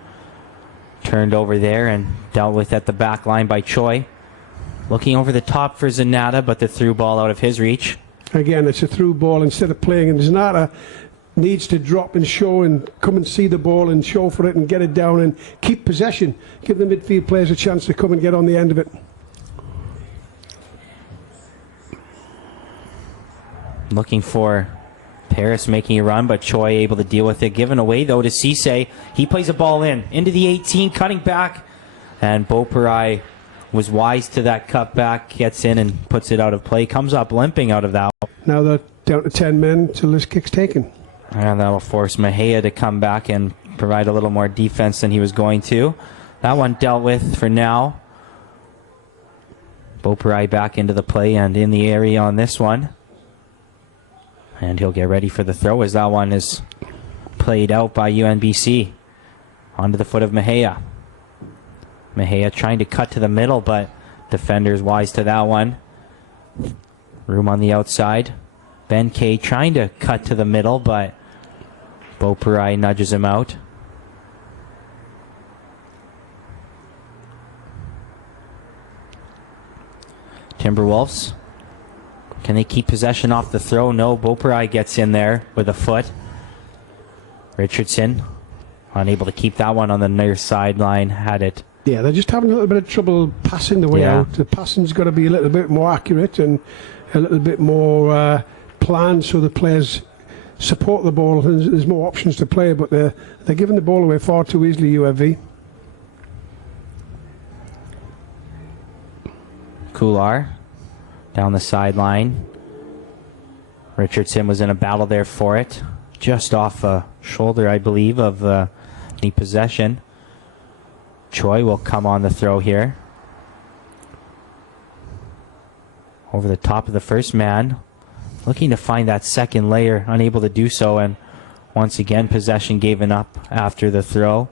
Turned over there and dealt with at the back line by Choi. Looking over the top for Zanata, but the through ball out of his reach. Again, it's a through ball instead of playing, and Zanata needs to drop and show and come and see the ball and show for it and get it down and keep possession. Give the midfield players a chance to come and get on the end of it. Looking for Paris making a run, but Choi able to deal with it. Given away, though, to Cisse. He plays a ball into the 18, cutting back. And Beauperai was wise to that cut back, gets in and puts it out of play. Comes up limping out of that. Now they're down to 10 men till this kick's taken. And that'll force Mejia to come back and provide a little more defense than he was going to. That one dealt with for now. Beauperai back into the play and in the area on this one. And he'll get ready for the throw as that one is played out by UNBC. Onto the foot of Mejia. Mejia trying to cut to the middle, but defender's wise to that one. Room on the outside. Ben Kay trying to cut to the middle, but Beauperai nudges him out. Timberwolves. Can they keep possession off the throw? No, Beauperai gets in there with a foot. Richardson Unable to keep that one on the near sideline. Had it. Yeah, they're just having a little bit of trouble passing the way Yeah. out. The passing's got to be a little bit more accurate and a little bit more planned so the players support the ball. There's more options to play, but they're giving the ball away far too easily, UFV. Kular down the sideline. Richardson was in a battle there for it. Just off a shoulder, I believe, of the possession. Choi will come on the throw here. Over the top of the first man. Looking to find that second layer. Unable to do so. And once again, possession given up after the throw.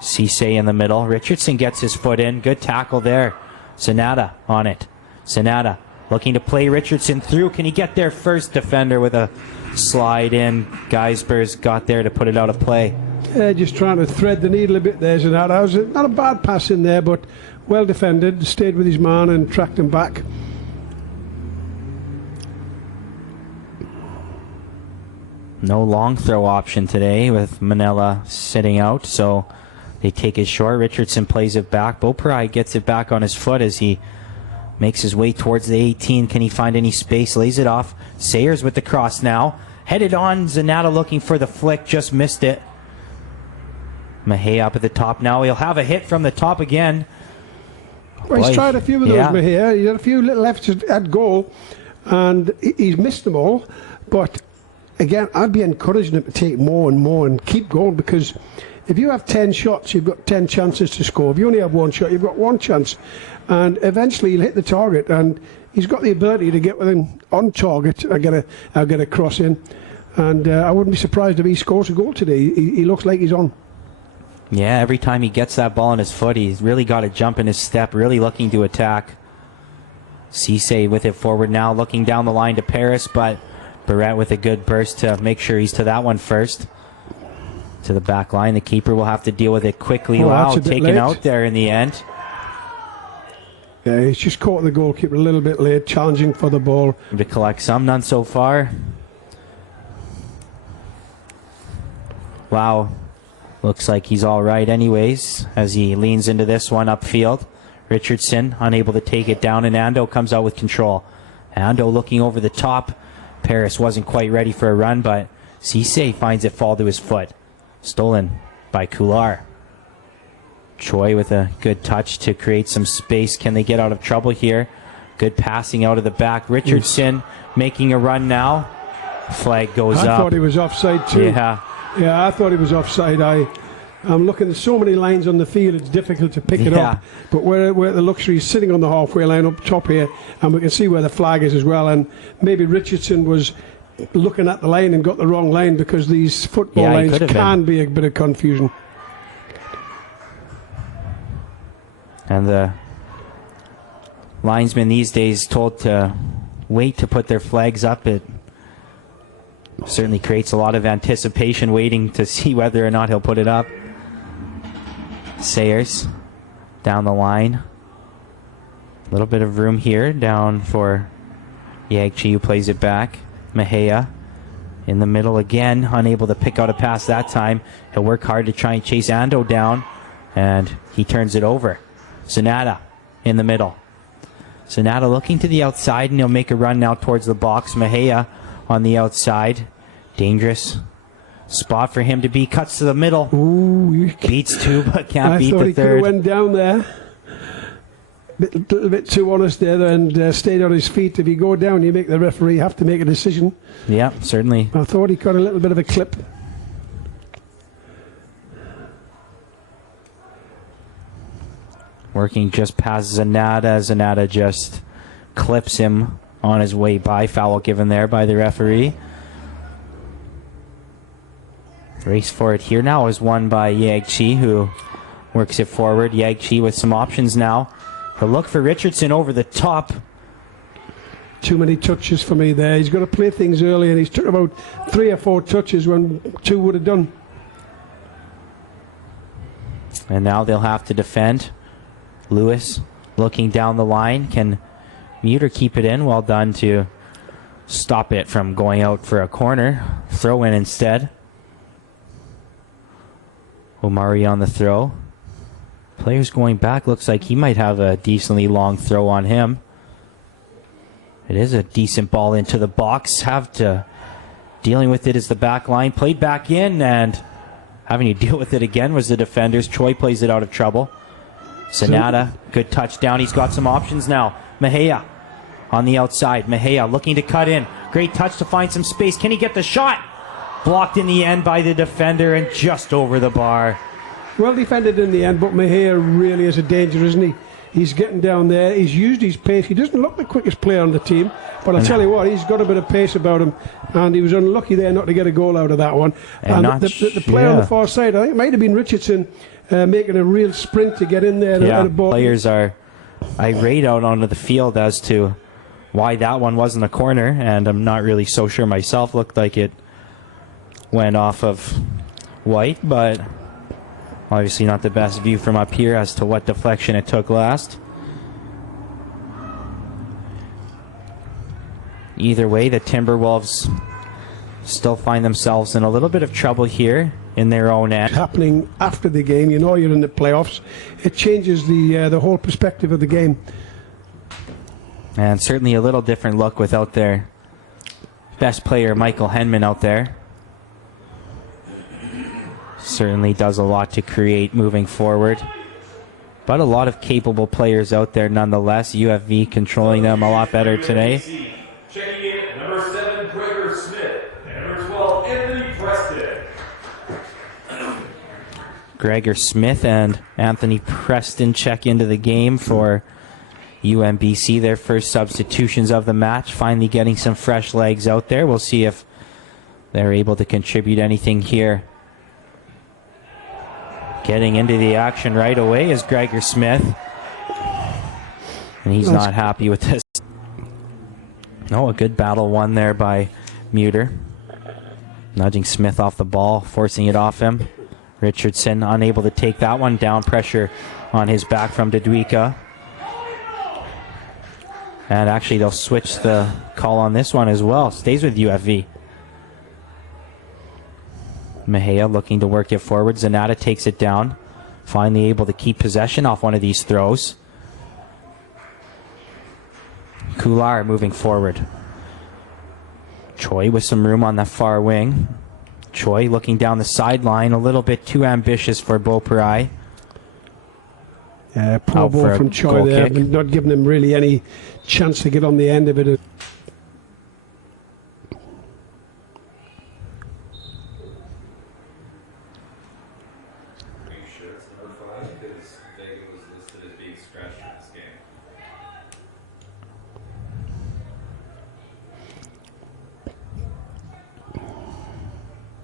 Cisse in the middle. Richardson gets his foot in. Good tackle there. Sonata on it. Sonata looking to play Richardson through. Can he get there first? Defender with a slide in. Geisber's got there to put it out of play. Just trying to thread the needle a bit there, Sonata. It was not a bad pass in there, but well defended. Stayed with his man and tracked him back. No long throw option today with Manila sitting out, so they take it short. Richardson plays it back. Beaupre gets it back on his foot as he makes his way towards the 18. Can he find any space? Lays it off. Sayers with the cross now. Headed on. Zanata looking for the flick. Just missed it. Mahey up at the top now. He'll have a hit from the top again. Well, he's tried a few of those, yeah. Mahey. He had a few little efforts at goal, and he's missed them all. But again, I'd be encouraging him to take more and more and keep going, because if you have 10 shots, you've got 10 chances to score. If you only have one shot, you've got one chance. And eventually he'll hit the target, and he's got the ability to get within on target. I'll get a cross in. And I wouldn't be surprised if he scores a goal today. He looks like he's on. Yeah, every time he gets that ball in his foot, he's really got a jump in his step, really looking to attack. Cisse with it forward now, looking down the line to Paris, but Barrett with a good burst to make sure he's to that one first. To the back line, the keeper will have to deal with it quickly. Wow, taken out there in the end. Yeah, he's just caught the goalkeeper a little bit late, challenging for the ball. To collect some, none so far. Wow, looks like he's all right anyways as he leans into this one upfield. Richardson unable to take it down, and Ando comes out with control. Ando looking over the top. Paris wasn't quite ready for a run, but Cisse finds it fall to his foot. Stolen by Kular. Choi with a good touch to create some space. Can they get out of trouble here? Good passing out of the back. Richardson making a run now. Flag goes up. I thought he was offside too. Yeah, I thought he was offside. I'm looking at so many lines on the field, it's difficult to pick it up. But we're at the luxury, sitting on the halfway line up top here, and we can see where the flag is as well. And maybe Richardson was looking at the line and got the wrong line, because these football lines can be a bit of confusion. And the linesmen these days told to wait to put their flags up. It certainly creates a lot of anticipation, waiting to see whether or not he'll put it up. Sayers down the line. A little bit of room here down for Yagchi, who plays it back. Mahea in the middle again, unable to pick out a pass that time. He'll work hard to try and chase Ando down, and he turns it over. Sonata in the middle. Sonata looking to the outside, and he'll make a run now towards the box. Mahea on the outside. Dangerous spot for him to be. Cuts to the middle. Ooh, beats two, but can't beat the third. I thought he could have went down there. A little bit too honest there, and stayed on his feet. If you go down, you make the referee have to make a decision. Yeah, certainly. I thought he got a little bit of a clip. Working just past Zanata. Zanata just clips him on his way by. Foul given there by the referee. Race for it here now is won by Yagchi, who works it forward. Yagchi with some options now. He'll look for Richardson over the top. Too many touches for me there. He's got to play things early, and he's took about 3 or 4 touches when 2 would have done. And now they'll have to defend. Lewis looking down the line. Can Muter keep it in? Well done to – stop it from going out for a corner. Throw in instead. Omari on the throw. Players going back. Looks like he might have a decently long throw on him. It is a decent ball into the box. Dealing with it is the back line. Played back in, and having to deal with it again was the defenders. Choi plays it out of trouble. Sonata, good touchdown. He's got some options now. Mejia on the outside. Mejia looking to cut in. Great touch to find some space. Can he get the shot? Blocked in the end by the defender and just over the bar. Well defended in the end, but Mejia really is a danger, isn't he? He's getting down there. He's used his pace. He doesn't look the quickest player on the team, but I'll tell you what, he's got a bit of pace about him, and he was unlucky there not to get a goal out of that one. And the player on the far side, I think it might have been Richardson, making a real sprint to get in there. Yeah, and a ball. Players are irate out onto the field as to why that one wasn't a corner, and I'm not really so sure myself. Looked like it went off of White, but obviously not the best view from up here as to what deflection it took last. Either way, the Timberwolves still find themselves in a little bit of trouble here in their own end. Happening after the game, you know you're in the playoffs. It changes the whole perspective of the game. And certainly a little different look without their best player, Michael Henman, out there. Certainly does a lot to create moving forward. But a lot of capable players out there nonetheless. UFV controlling them a lot better today. Checking in, number 7, Gregor Smith, and number 12, Anthony Preston. Gregor Smith and Anthony Preston check into the game for UNBC. Their first substitutions of the match. Finally getting some fresh legs out there. We'll see if they're able to contribute anything here. Getting into the action right away is Gregor Smith. And he's not happy with this. No, a good battle won there by Muter. Nudging Smith off the ball, forcing it off him. Richardson unable to take that one down. Pressure on his back from Dedwika. And actually they'll switch the call on this one as well. Stays with UFV. Mejia looking to work it forward. Zanata takes it down. Finally able to keep possession off one of these throws. Kular moving forward. Choi with some room on the far wing. Choi looking down the sideline. A little bit too ambitious for Beaupre. Poor ball from Choi there. Not giving him really any chance to get on the end of it.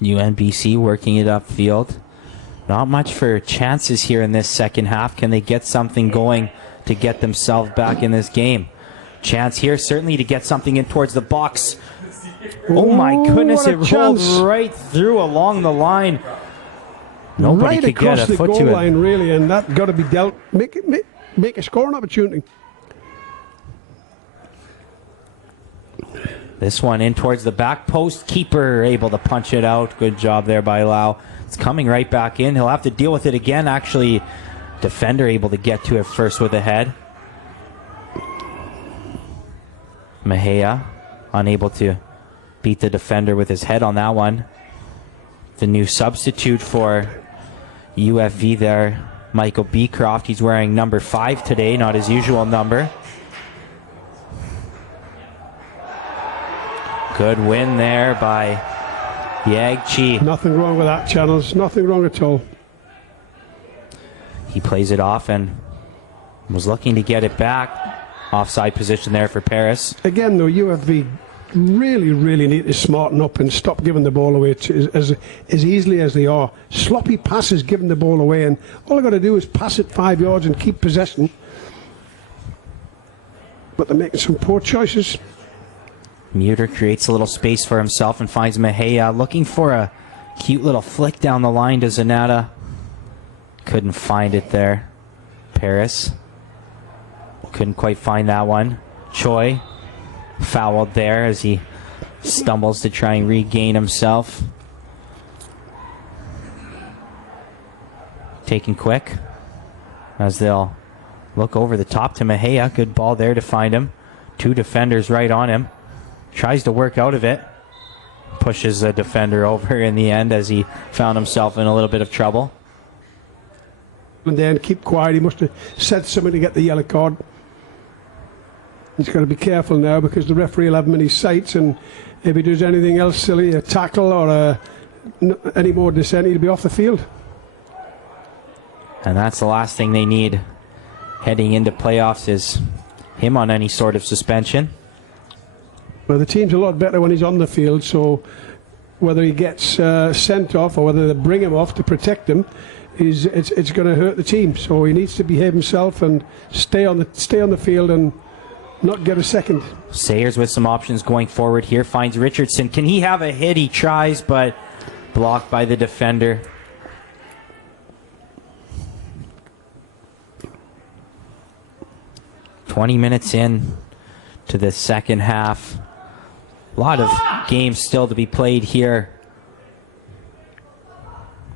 UNBC working it upfield. Not much for chances here in this second half. Can they get something going to get themselves back in this game? Chance here certainly to get something in towards the box. Oh my goodness, it rolled right through along the line. Nobody could get a foot to it. Right across the goal line, really, and that got to be dealt. Make a scoring opportunity. This one in towards the back post. Keeper able to punch it out. Good job there by Lau. It's coming right back in. He'll have to deal with it again. Actually, defender able to get to it first with a head. Mejia unable to beat the defender with his head on that one. The new substitute for UFV there, Michael Beecroft. He's wearing number 5 today, not his usual number. Good win there by Yagchi. Nothing wrong with that, Channels. Nothing wrong at all. He plays it off and was looking to get it back. Offside position there for Paris. Again, though, UFV really need to smarten up and stop giving the ball away as easily as they are. Sloppy passes giving the ball away, and all they've got to do is pass it 5 yards and keep possession. But they're making some poor choices. Muter creates a little space for himself and finds Mejia looking for a cute little flick down the line to Zanata. Couldn't find it there. Paris couldn't quite find that one. Choi fouled there as he stumbles to try and regain himself. taken quick as they'll look over the top to Mejia. Good ball there to find him. 2 defenders right on him. Tries to work out of it. Pushes the defender over in the end as he found himself in a little bit of trouble. And then keep quiet. He must have said something to get the yellow card. He's got to be careful now because the referee will have him in his sights, and if he does anything else silly, a tackle or any more dissent, he'll be off the field. And that's the last thing they need heading into playoffs, is him on any sort of suspension. Well, the team's a lot better when he's on the field, so whether he gets sent off or whether they bring him off to protect him, it's going to hurt the team. So he needs to behave himself and stay on the field and not get a second. Sayers with some options going forward here. Finds Richardson. Can he have a hit? He tries, but blocked by the defender. "20 minutes in to the second half. A lot of games still to be played here.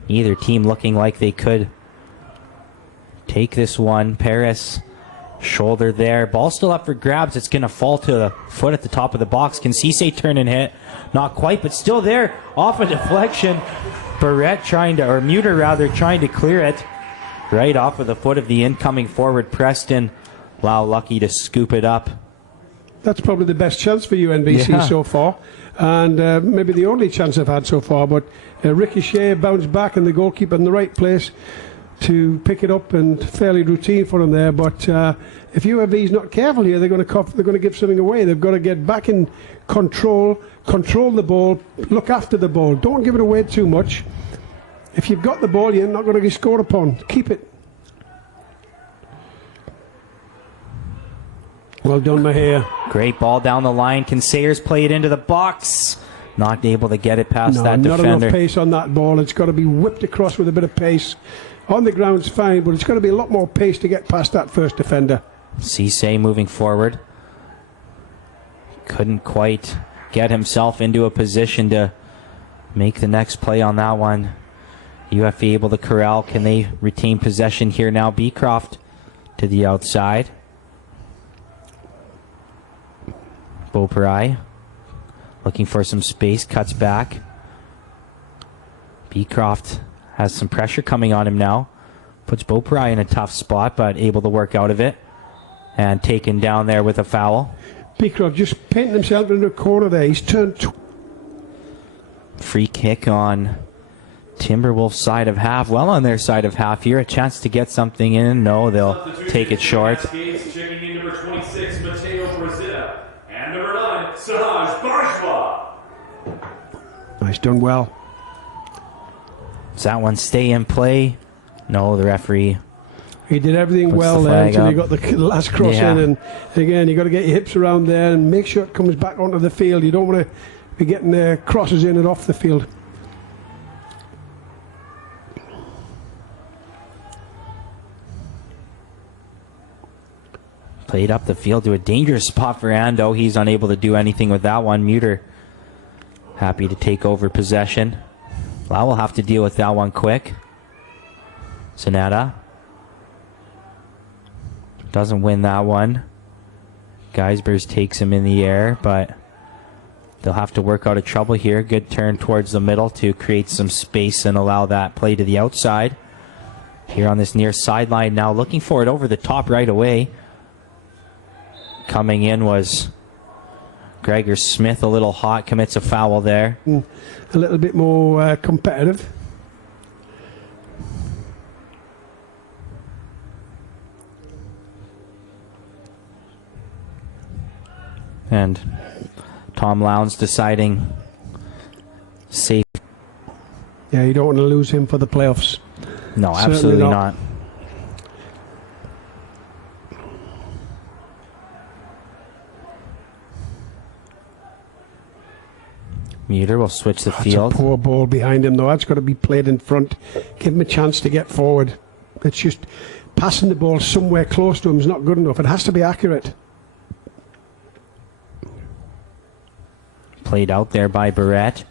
Either team looking like they could take this one. Paris, shoulder there. Ball still up for grabs. It's going to fall to the foot at the top of the box. Can Cisse turn and hit? Not quite, but still there. Off a deflection. Barrett Muter trying to clear it. Right off of the foot of the incoming forward, Preston. Wow, lucky to scoop it up. That's probably the best chance for UNBC so far, and maybe the only chance I've had so far, but Ricochet bounced back and the goalkeeper in the right place to pick it up, and fairly routine for him there. But if UNBC's not careful here, they're going to give something away. They've got to get back in control the ball, look after the ball. Don't give it away too much. If you've got the ball, you're not going to get scored upon. Keep it. Well done, Mejia. Great ball down the line. Can Sayers play it into the box? Not able to get it past that defender. Not enough pace on that ball. It's got to be whipped across with a bit of pace. On the ground's fine, but it's got to be a lot more pace to get past that first defender. Cisse moving forward. Couldn't quite get himself into a position to make the next play on that one. UFA able to corral. Can they retain possession here now? Beecroft to the outside. Beaupre looking for some space, cuts back. Beecroft has some pressure coming on him now. Puts Beaupre in a tough spot, but able to work out of it. And taken down there with a foul. Beecroft just painting himself into a corner there. He's turned. Free kick on Timberwolves' side of half. Well, on their side of half here. A chance to get something in. No, they'll take it short. Checking in number 26, Mateo Brazita. And number 9, Sahaj Barshwa. He's done well. Does that one stay in play? No, the referee. He did everything well there until he got the last cross in. And again, you've got to get your hips around there and make sure it comes back onto the field. You don't want to be getting crosses in and off the field. Played up the field to a dangerous spot for Ando. He's unable to do anything with that one. Muter happy to take over possession. Lau will have to deal with that one quick. Sonata doesn't win that one. Geisbers takes him in the air, but they'll have to work out of trouble here. Good turn towards the middle to create some space and allow that play to the outside. Here on this near sideline now, looking for it over the top right away. Coming in was Gregor Smith, a little hot, commits a foul there. A little bit more competitive. And Tom Lowndes deciding safe. Yeah, you don't want to lose him for the playoffs. No, absolutely not. Muter will switch the field. That's a poor ball behind him, though. That's got to be played in front. Give him a chance to get forward. It's just passing the ball somewhere close to him is not good enough. It has to be accurate. Played out there by Barrett.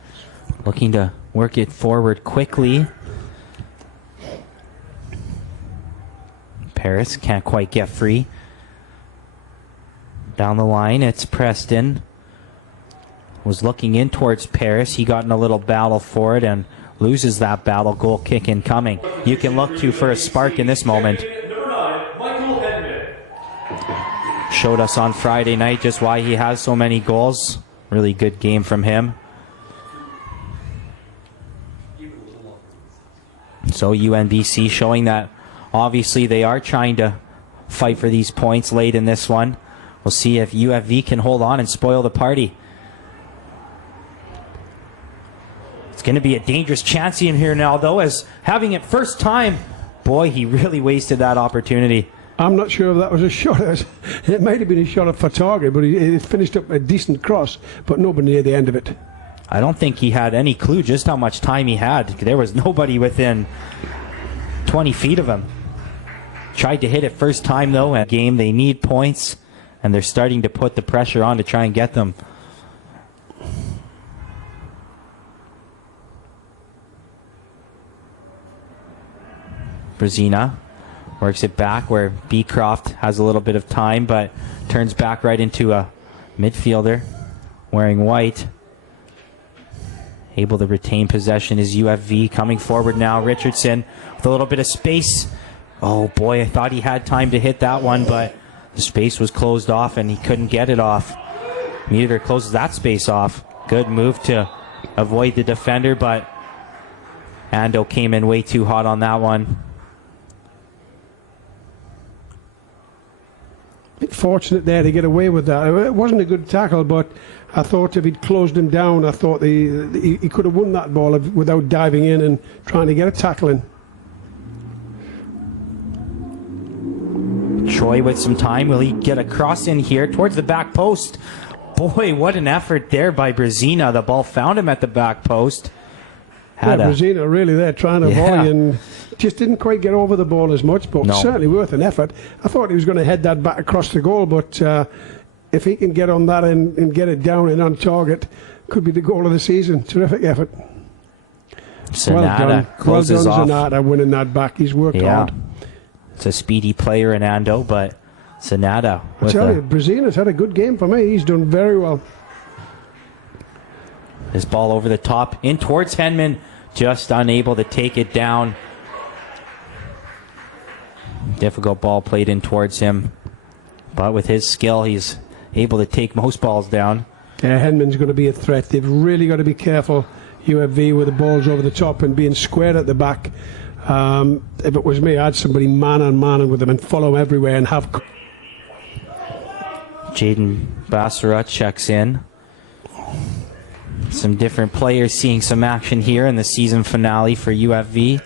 Looking to work it forward quickly. Paris can't quite get free. Down the line, it's Preston. Was looking in towards Paris. He got in a little battle for it and loses that battle. Goal kick incoming. You can look to for a spark in this moment. Showed us on Friday night just why he has so many goals. Really good game from him. So UNBC showing that obviously they are trying to fight for these points late in this one. We'll see if UFV can hold on and spoil the party. It's going to be a dangerous chance in here now, though, as having it first time. Boy, he really wasted that opportunity. I'm not sure if that was a shot. It might have been a shot for target, but it finished up a decent cross, but nobody near the end of it. I don't think he had any clue just how much time he had. There was nobody within 20 feet of him. Tried to hit it first time, though. At game, they need points, and they're starting to put the pressure on to try and get them. Brzezina works it back where Beecroft has a little bit of time, but turns back right into a midfielder wearing white. Able to retain possession is UFV. Coming forward now, Richardson with a little bit of space. Oh boy, I thought he had time to hit that one, but the space was closed off and he couldn't get it off. Meter closes that space off. Good move to avoid the defender, but Ando came in way too hot on that one. Fortunate there to get away with that. It wasn't a good tackle, but I thought if he'd closed him down, I thought he could have won that ball without diving in and trying to get a tackle in. Troy with some time. Will he get a cross in here towards the back post? Boy, what an effort there by Brzezina. The ball found him at the back post. Brzezina really there trying to volley and just didn't quite get over the ball as much, but certainly worth an effort. I thought he was going to head that back across the goal, but if he can get on that and get it down and on target, could be the goal of the season. Terrific effort. Sonata closes off. Well done, Sonata, winning that back. He's worked hard. It's a speedy player in Ando, but Sonata. I tell you, Brzezina's had a good game for me. He's done very well. His ball over the top, in towards Henman, just unable to take it down. Difficult ball played in towards him, but with his skill, he's able to take most balls down. Yeah, Henman's going to be a threat. They've really got to be careful, UFV, with the balls over the top and being square at the back. If it was me, I'd somebody man-on-man with them and follow everywhere and have... Jaden Bassara checks in. Some different players seeing some action here in the season finale for UFV.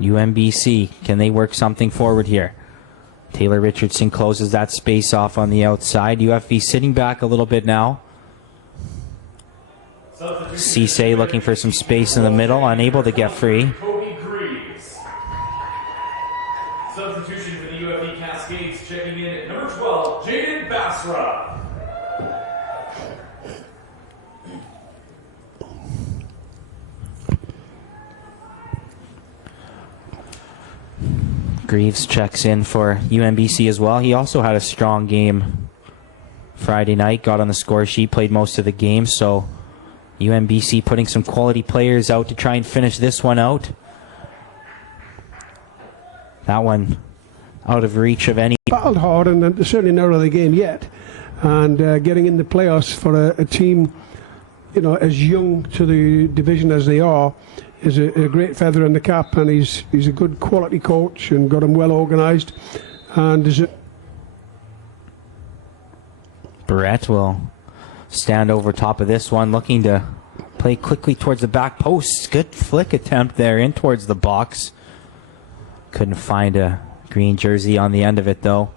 UNBC, can they work something forward here? Taylor Richardson closes that space off on the outside. UFV sitting back a little bit now. Cisse looking for some space in the middle, unable to get free. Substitution for the UFV Cascades, checking in at number 12, Jaden Bassara. Greaves checks in for UNBC as well. He also had a strong game Friday night, got on the score sheet, played most of the game, so UNBC putting some quality players out to try and finish this one out. That one out of reach of any. Battled hard and certainly not out of the game yet. And getting in the playoffs for a team, you know, as young to the division as they are, is a great feather in the cap. And he's a good quality coach and got him well organised. And is it. Barrett will stand over top of this one, looking to play quickly towards the back post. Good flick attempt there in towards the box. Couldn't find a green jersey on the end of it, though.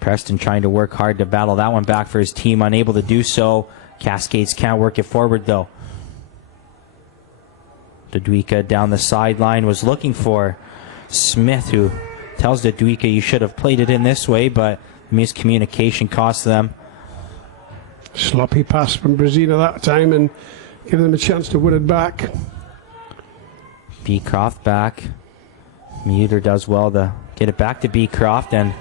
Preston trying to work hard to battle that one back for his team, unable to do so. Cascades can't work it forward, though. Dadwika down the sideline was looking for Smith, who tells Dadwika you should have played it in this way, but miscommunication cost them. Sloppy pass from Brezina that time and give them a chance to win it back. Beecroft back. Muter does well to get it back to Beecroft, and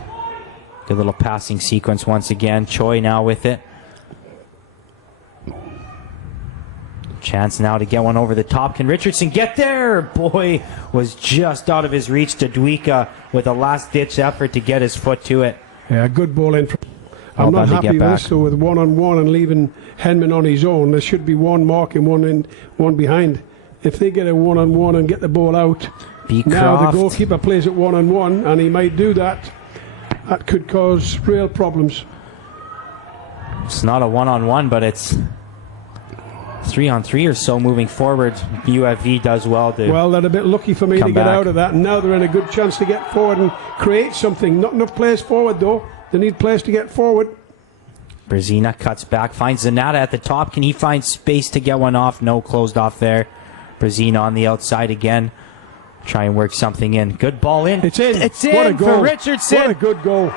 good little passing sequence once again. Choi now with it. Chance now to get one over the top. Can Richardson get there? Boy, was just out of his reach to Dwika with a last-ditch effort to get his foot to it. Yeah, good ball in. I'm not happy with this, though, with one-on-one and leaving Henman on his own. There should be one marking, one in, one behind. If they get a one-on-one and get the ball out, now the goalkeeper plays it one-on-one, and he might do that. That could cause real problems. It's not a one-on-one, but it's 3-on-3 or so moving forward. UFV does well to. Well, they're a bit lucky for me to get out of that, and now they're in a good chance to get forward and create something. Not enough players forward, though. They need players to get forward. Brezina cuts back, finds Zanata at the top. Can he find space to get one off? No, closed off there. Brezina on the outside again. Try and work something in. Good ball in. It's in. It's in. What a goal for Richardson. What a good goal.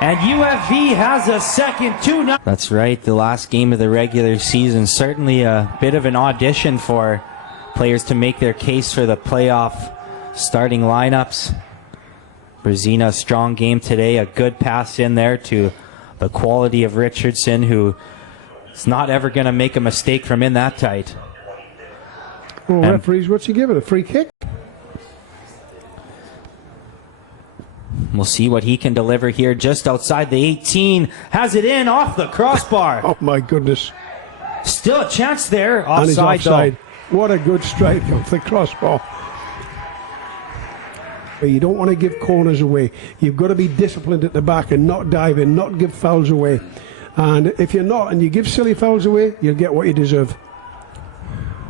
And UFV has a second 2-0. That's right. The last game of the regular season. Certainly a bit of an audition for players to make their case for the playoff starting lineups. Brezina, a strong game today. A good pass in there to the quality of Richardson, who is not ever going to make a mistake from in that tight. Oh, referees, what's he giving? A free kick? We'll see what he can deliver here just outside the 18. Has it in off the crossbar. Oh, my goodness. Still a chance there. Offside, and he's offside. though. What a good strike off the crossbar. You don't want to give corners away. You've got to be disciplined at the back and not dive in, not give fouls away. And if you're not and you give silly fouls away, you'll get what you deserve.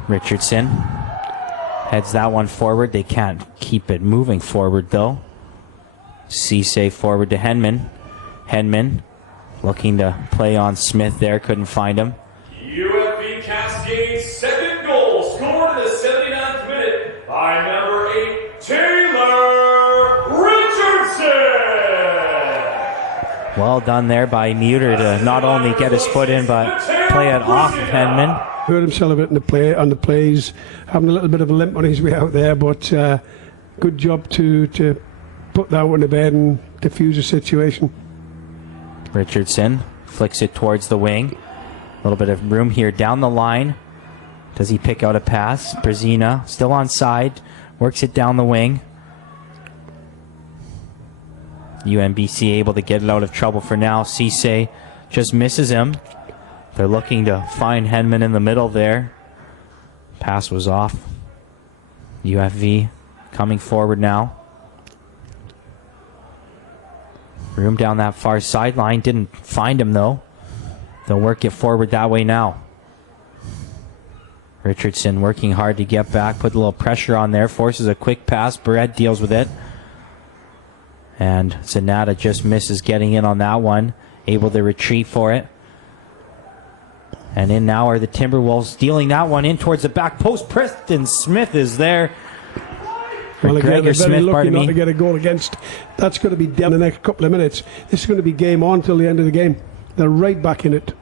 Richardson heads that one forward. They can't keep it moving forward, though. Cisse forward to Henman. Henman looking to play on Smith there. Couldn't find him. UFB Cascade's second goal scored in the 79th minute by number 8, Taylor Richardson. Well done there by Muter to not only get his foot in, but play it off of Henman. Hurt himself a bit on the plays, having a little bit of a limp on his way out there, but good job to put that one to bed and diffuse the situation. Richardson flicks it towards the wing. A little bit of room here down the line. Does he pick out a pass? Brezina still on side, works it down the wing. UNBC able to get it out of trouble for now. Cisse just misses him. They're looking to find Henman in the middle there. Pass was off. UFV coming forward now. Room down that far sideline. Didn't find him, though. They'll work it forward that way now. Richardson working hard to get back. Put a little pressure on there. Forces a quick pass. Barrett deals with it. And Zanata just misses getting in on that one. Able to retreat for it. And in now are the Timberwolves, dealing that one in towards the back post. Preston Smith is there. Well, again, they're very lucky not to me. get a goal against. That's going to be done in the next couple of minutes. This is going to be game on till the end of the game. They're right back in it.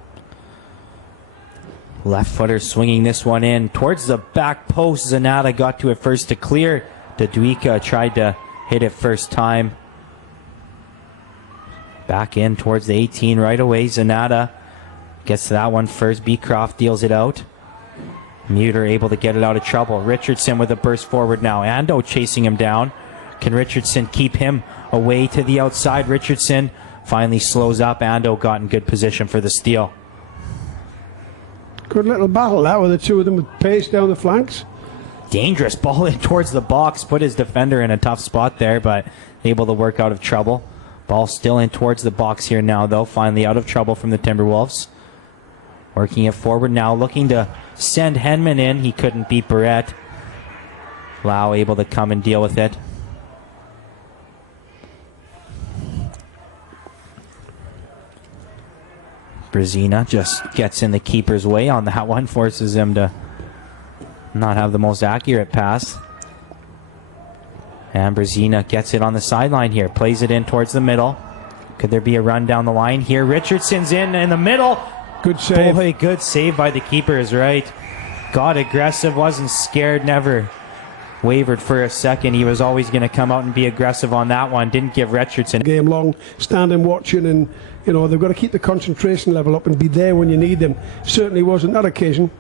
Left footer swinging this one in towards the back post. Zanata got to it first to clear. Dwika tried to hit it first time. Back in towards the 18 right away. Zanata gets to that one first. Beecroft deals it out. Muter able to get it out of trouble. Richardson with a burst forward now. Ando chasing him down. Can Richardson keep him away to the outside? Richardson finally slows up. Ando got in good position for the steal. Good little battle that with the two of them with pace down the flanks. Dangerous ball in towards the box. Put his defender in a tough spot there, but able to work out of trouble. Ball still in towards the box here now, though. Finally out of trouble from the Timberwolves. Working it forward now, looking to send Henman in. He couldn't beat Barrett. Lau able to come and deal with it. Brezina just gets in the keeper's way on that one. Forces him to not have the most accurate pass. And Brezina gets it on the sideline here. Plays it in towards the middle. Could there be a run down the line here? Richardson's in the middle. Good save. Boy, good save by the keeper is right. Got aggressive, wasn't scared, never wavered for a second. He was always going to come out and be aggressive on that one. Didn't give Richardson game long, standing watching, and you know they've got to keep the concentration level up and be there when you need them. Certainly wasn't that occasion.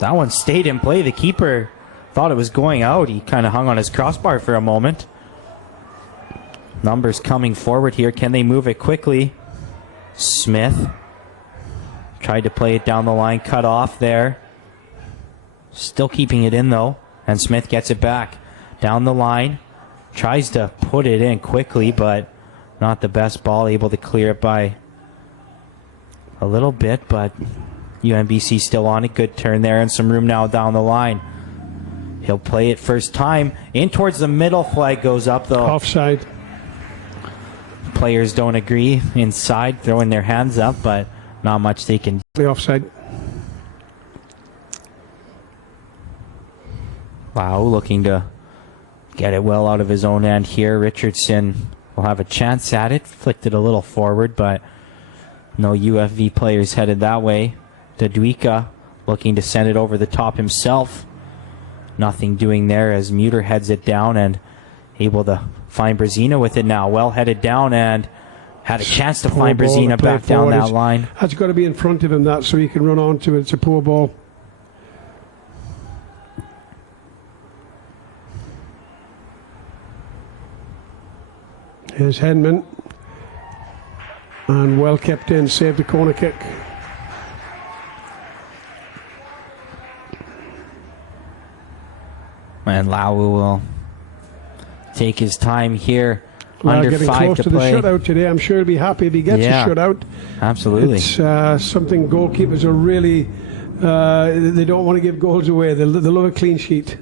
That one stayed in play. The keeper thought it was going out. He kind of hung on his crossbar for a moment. Numbers coming forward here. Can they move it quickly? Smith tried to play it down the line, cut off there. Still keeping it in though, and Smith gets it back down the line. Tries to put it in quickly, but not the best ball. Able to clear it by a little bit, but UNBC still on it. Good turn there, and some room now down the line. He'll play it first time in towards the middle. Flag goes up though. Offside. Players don't agree inside, throwing their hands up, but not much they can. The offside. Wow, looking to get it well out of his own end here. Richardson will have a chance at it. Flicked it a little forward, but no UFV players headed that way. Dadwika looking to send it over the top himself. Nothing doing there as Muter heads it down and able to find Brzezina with it now. Well headed down and had a chance to find Brzezina back down that line. That's got to be in front of him, that, so he can run onto it. It's a poor ball. Here's Henman. And well kept in, saved the corner kick. And Lau will take his time here. Under getting 5 close to to play. the shutout today. I'm sure he'll be happy if he gets a shutout. Absolutely. It's something goalkeepers are really, they don't want to give goals away. They love a clean sheet.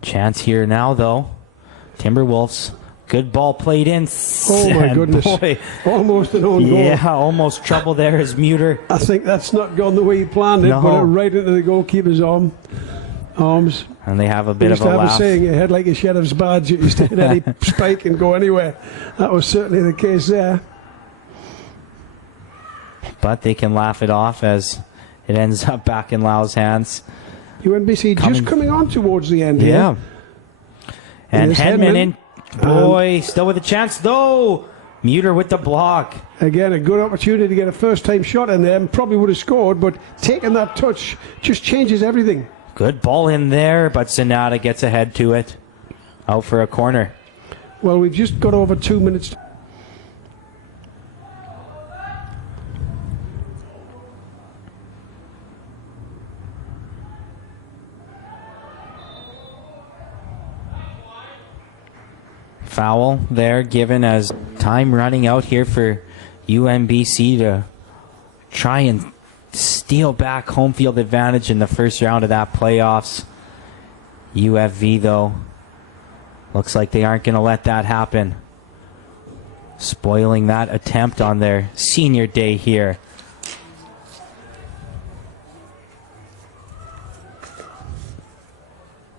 Chance here now, though. Timberwolves. Good ball played in. Oh, my And goodness. Boy, Almost an own goal. yeah, almost trouble there as Muter. I think that's not gone the way he planned it, No. but right into the goalkeeper's arms. And they have a bit Used of a to have laugh. a saying, you head like a sheriff's badge. You used to hit any spike and go anywhere. That was certainly the case there. But they can laugh it off as it ends up back in Lau's hands. UNBC just coming on towards the end Yeah. here. And Here's Hedman Hedman. in. Boy, still with a chance, though. Muter with the block. Again, a good opportunity to get a first-time shot in there and probably would have scored, but taking that touch just changes everything. Good ball in there, but Sonata gets ahead to it. Out for a corner. Well, we've just got over 2 minutes. Foul there given as time running out here for UNBC to try and steal back home field advantage in the first round of that playoffs. UFV, though, looks like they aren't going to let that happen. Spoiling that attempt on their senior day here.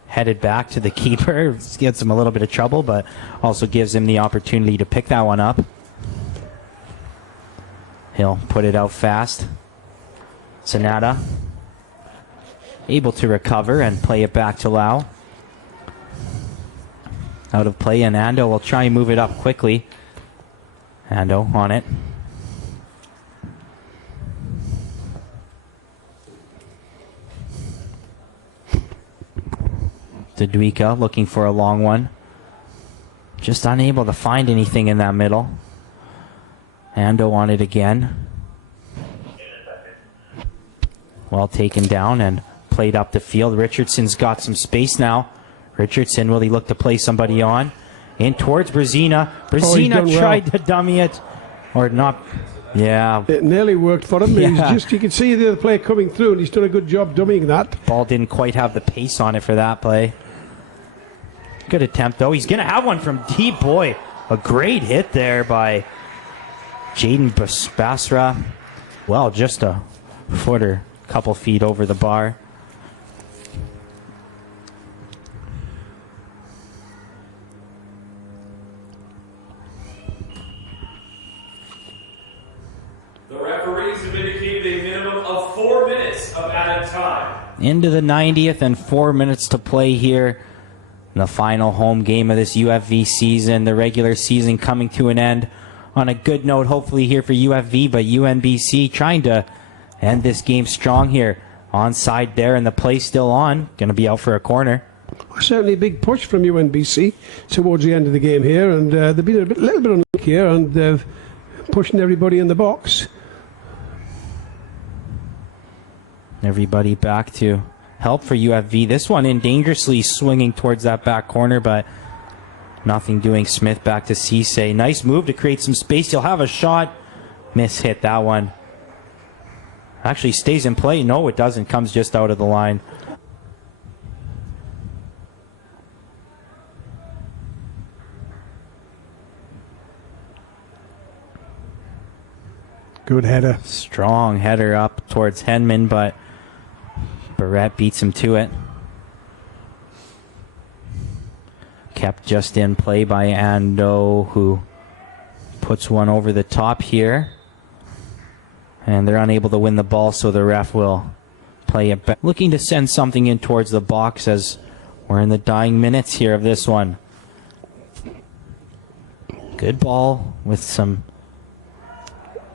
Headed back to the keeper. Gets him a little bit of trouble, but also gives him the opportunity to pick that one up. He'll put it out fast. Sonata able to recover and play it back to Lau. Out of play, and Ando will try and move it up quickly. Ando on it. Dadwika looking for a long one. Just unable to find anything in that middle. Ando on it again. Well taken down and played up the field. Richardson's got some space now. Richardson, will he look to play somebody on? In towards Brzezina. Brzezina tried to dummy it. Or not. Yeah. It nearly worked for him. Yeah. He's just, you can see the other player coming through, and he's done a good job dummying that. Ball didn't quite have the pace on it for that play. Good attempt, though. He's going to have one from deep. Boy, a great hit there by Jaden Basra. Well, just a foot or a couple feet over the bar. of added time. Into the 90th and 4 minutes to play here in the final home game of this UFV season. The regular season coming to an end on a good note, hopefully, here for UFV, but UNBC trying to end this game strong here. Onside there, and the play still on. Going to be out for a corner. Certainly a big push from UNBC towards the end of the game here, and they've been a little bit on the here, and they're pushing everybody in the box. Everybody back to help for UFV. This one in dangerously swinging towards that back corner, but nothing doing. Smith back to Cisse. Nice move to create some space. He'll have a shot. Miss hit that one. Actually stays in play. No, it doesn't. Comes just out of the line. Good header. Strong header up towards Henman, but Barrett beats him to it. Kept just in play by Ando, who puts one over the top here. And they're unable to win the ball, so the ref will play it back. Looking to send something in towards the box as we're in the dying minutes here of this one. Good ball with some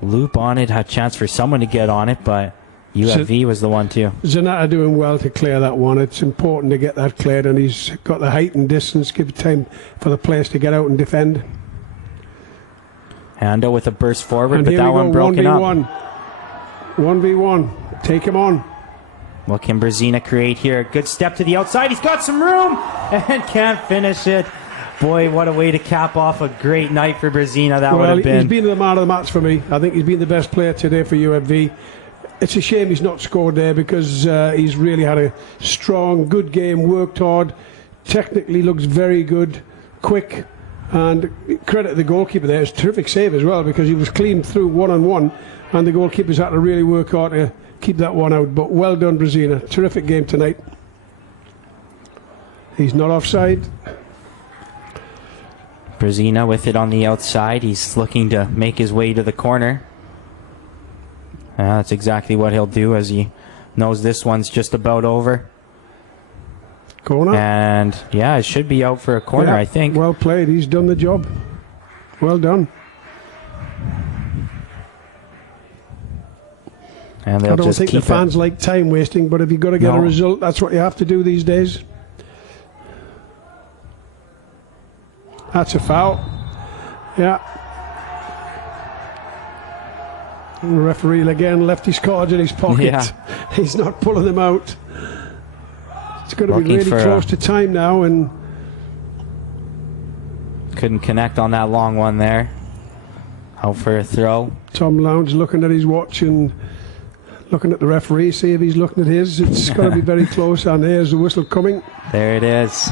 loop on it. Had a chance for someone to get on it, but UFV was the one too. Zanata doing well to clear that one. It's important to get that cleared, and he's got the height and distance, give time for the players to get out and defend. Ando with a burst forward, and but that one broken up. 1v1. Take him on. What can Brzezina create here? Good step to the outside. He's got some room and can't finish it. Boy, what a way to cap off a great night for Brzezina. That would have been. He's been the man of the match for me. I think he's been the best player today for UFV. It's a shame he's not scored there, because he's really had a strong, good game, worked hard, technically looks very good, quick, and credit the goalkeeper there. It's a terrific save as well, because he was clean through one-on-one, and the goalkeepers had to really work hard to keep that one out. But well done, Brzezina. Terrific game tonight. He's not offside. Brzezina with it on the outside. He's looking to make his way to the corner. That's exactly what he'll do, as he knows this one's just about over. Corner. And yeah, it should be out for a corner, I think. Well played. He's done the job. Well done. And they'll I don't just think keep the fans like time wasting, but if you've got to get a result, that's what you have to do these days. That's a foul. Yeah. And the referee again left his cards in his pocket. Yeah. He's not pulling them out. It's going to be really close to time now, and couldn't connect on that long one there. Out for a throw. Tom Lowndes looking at his watch and looking at the referee, see if he's looking at his. It's got to be very close, and there's the whistle coming. There it is.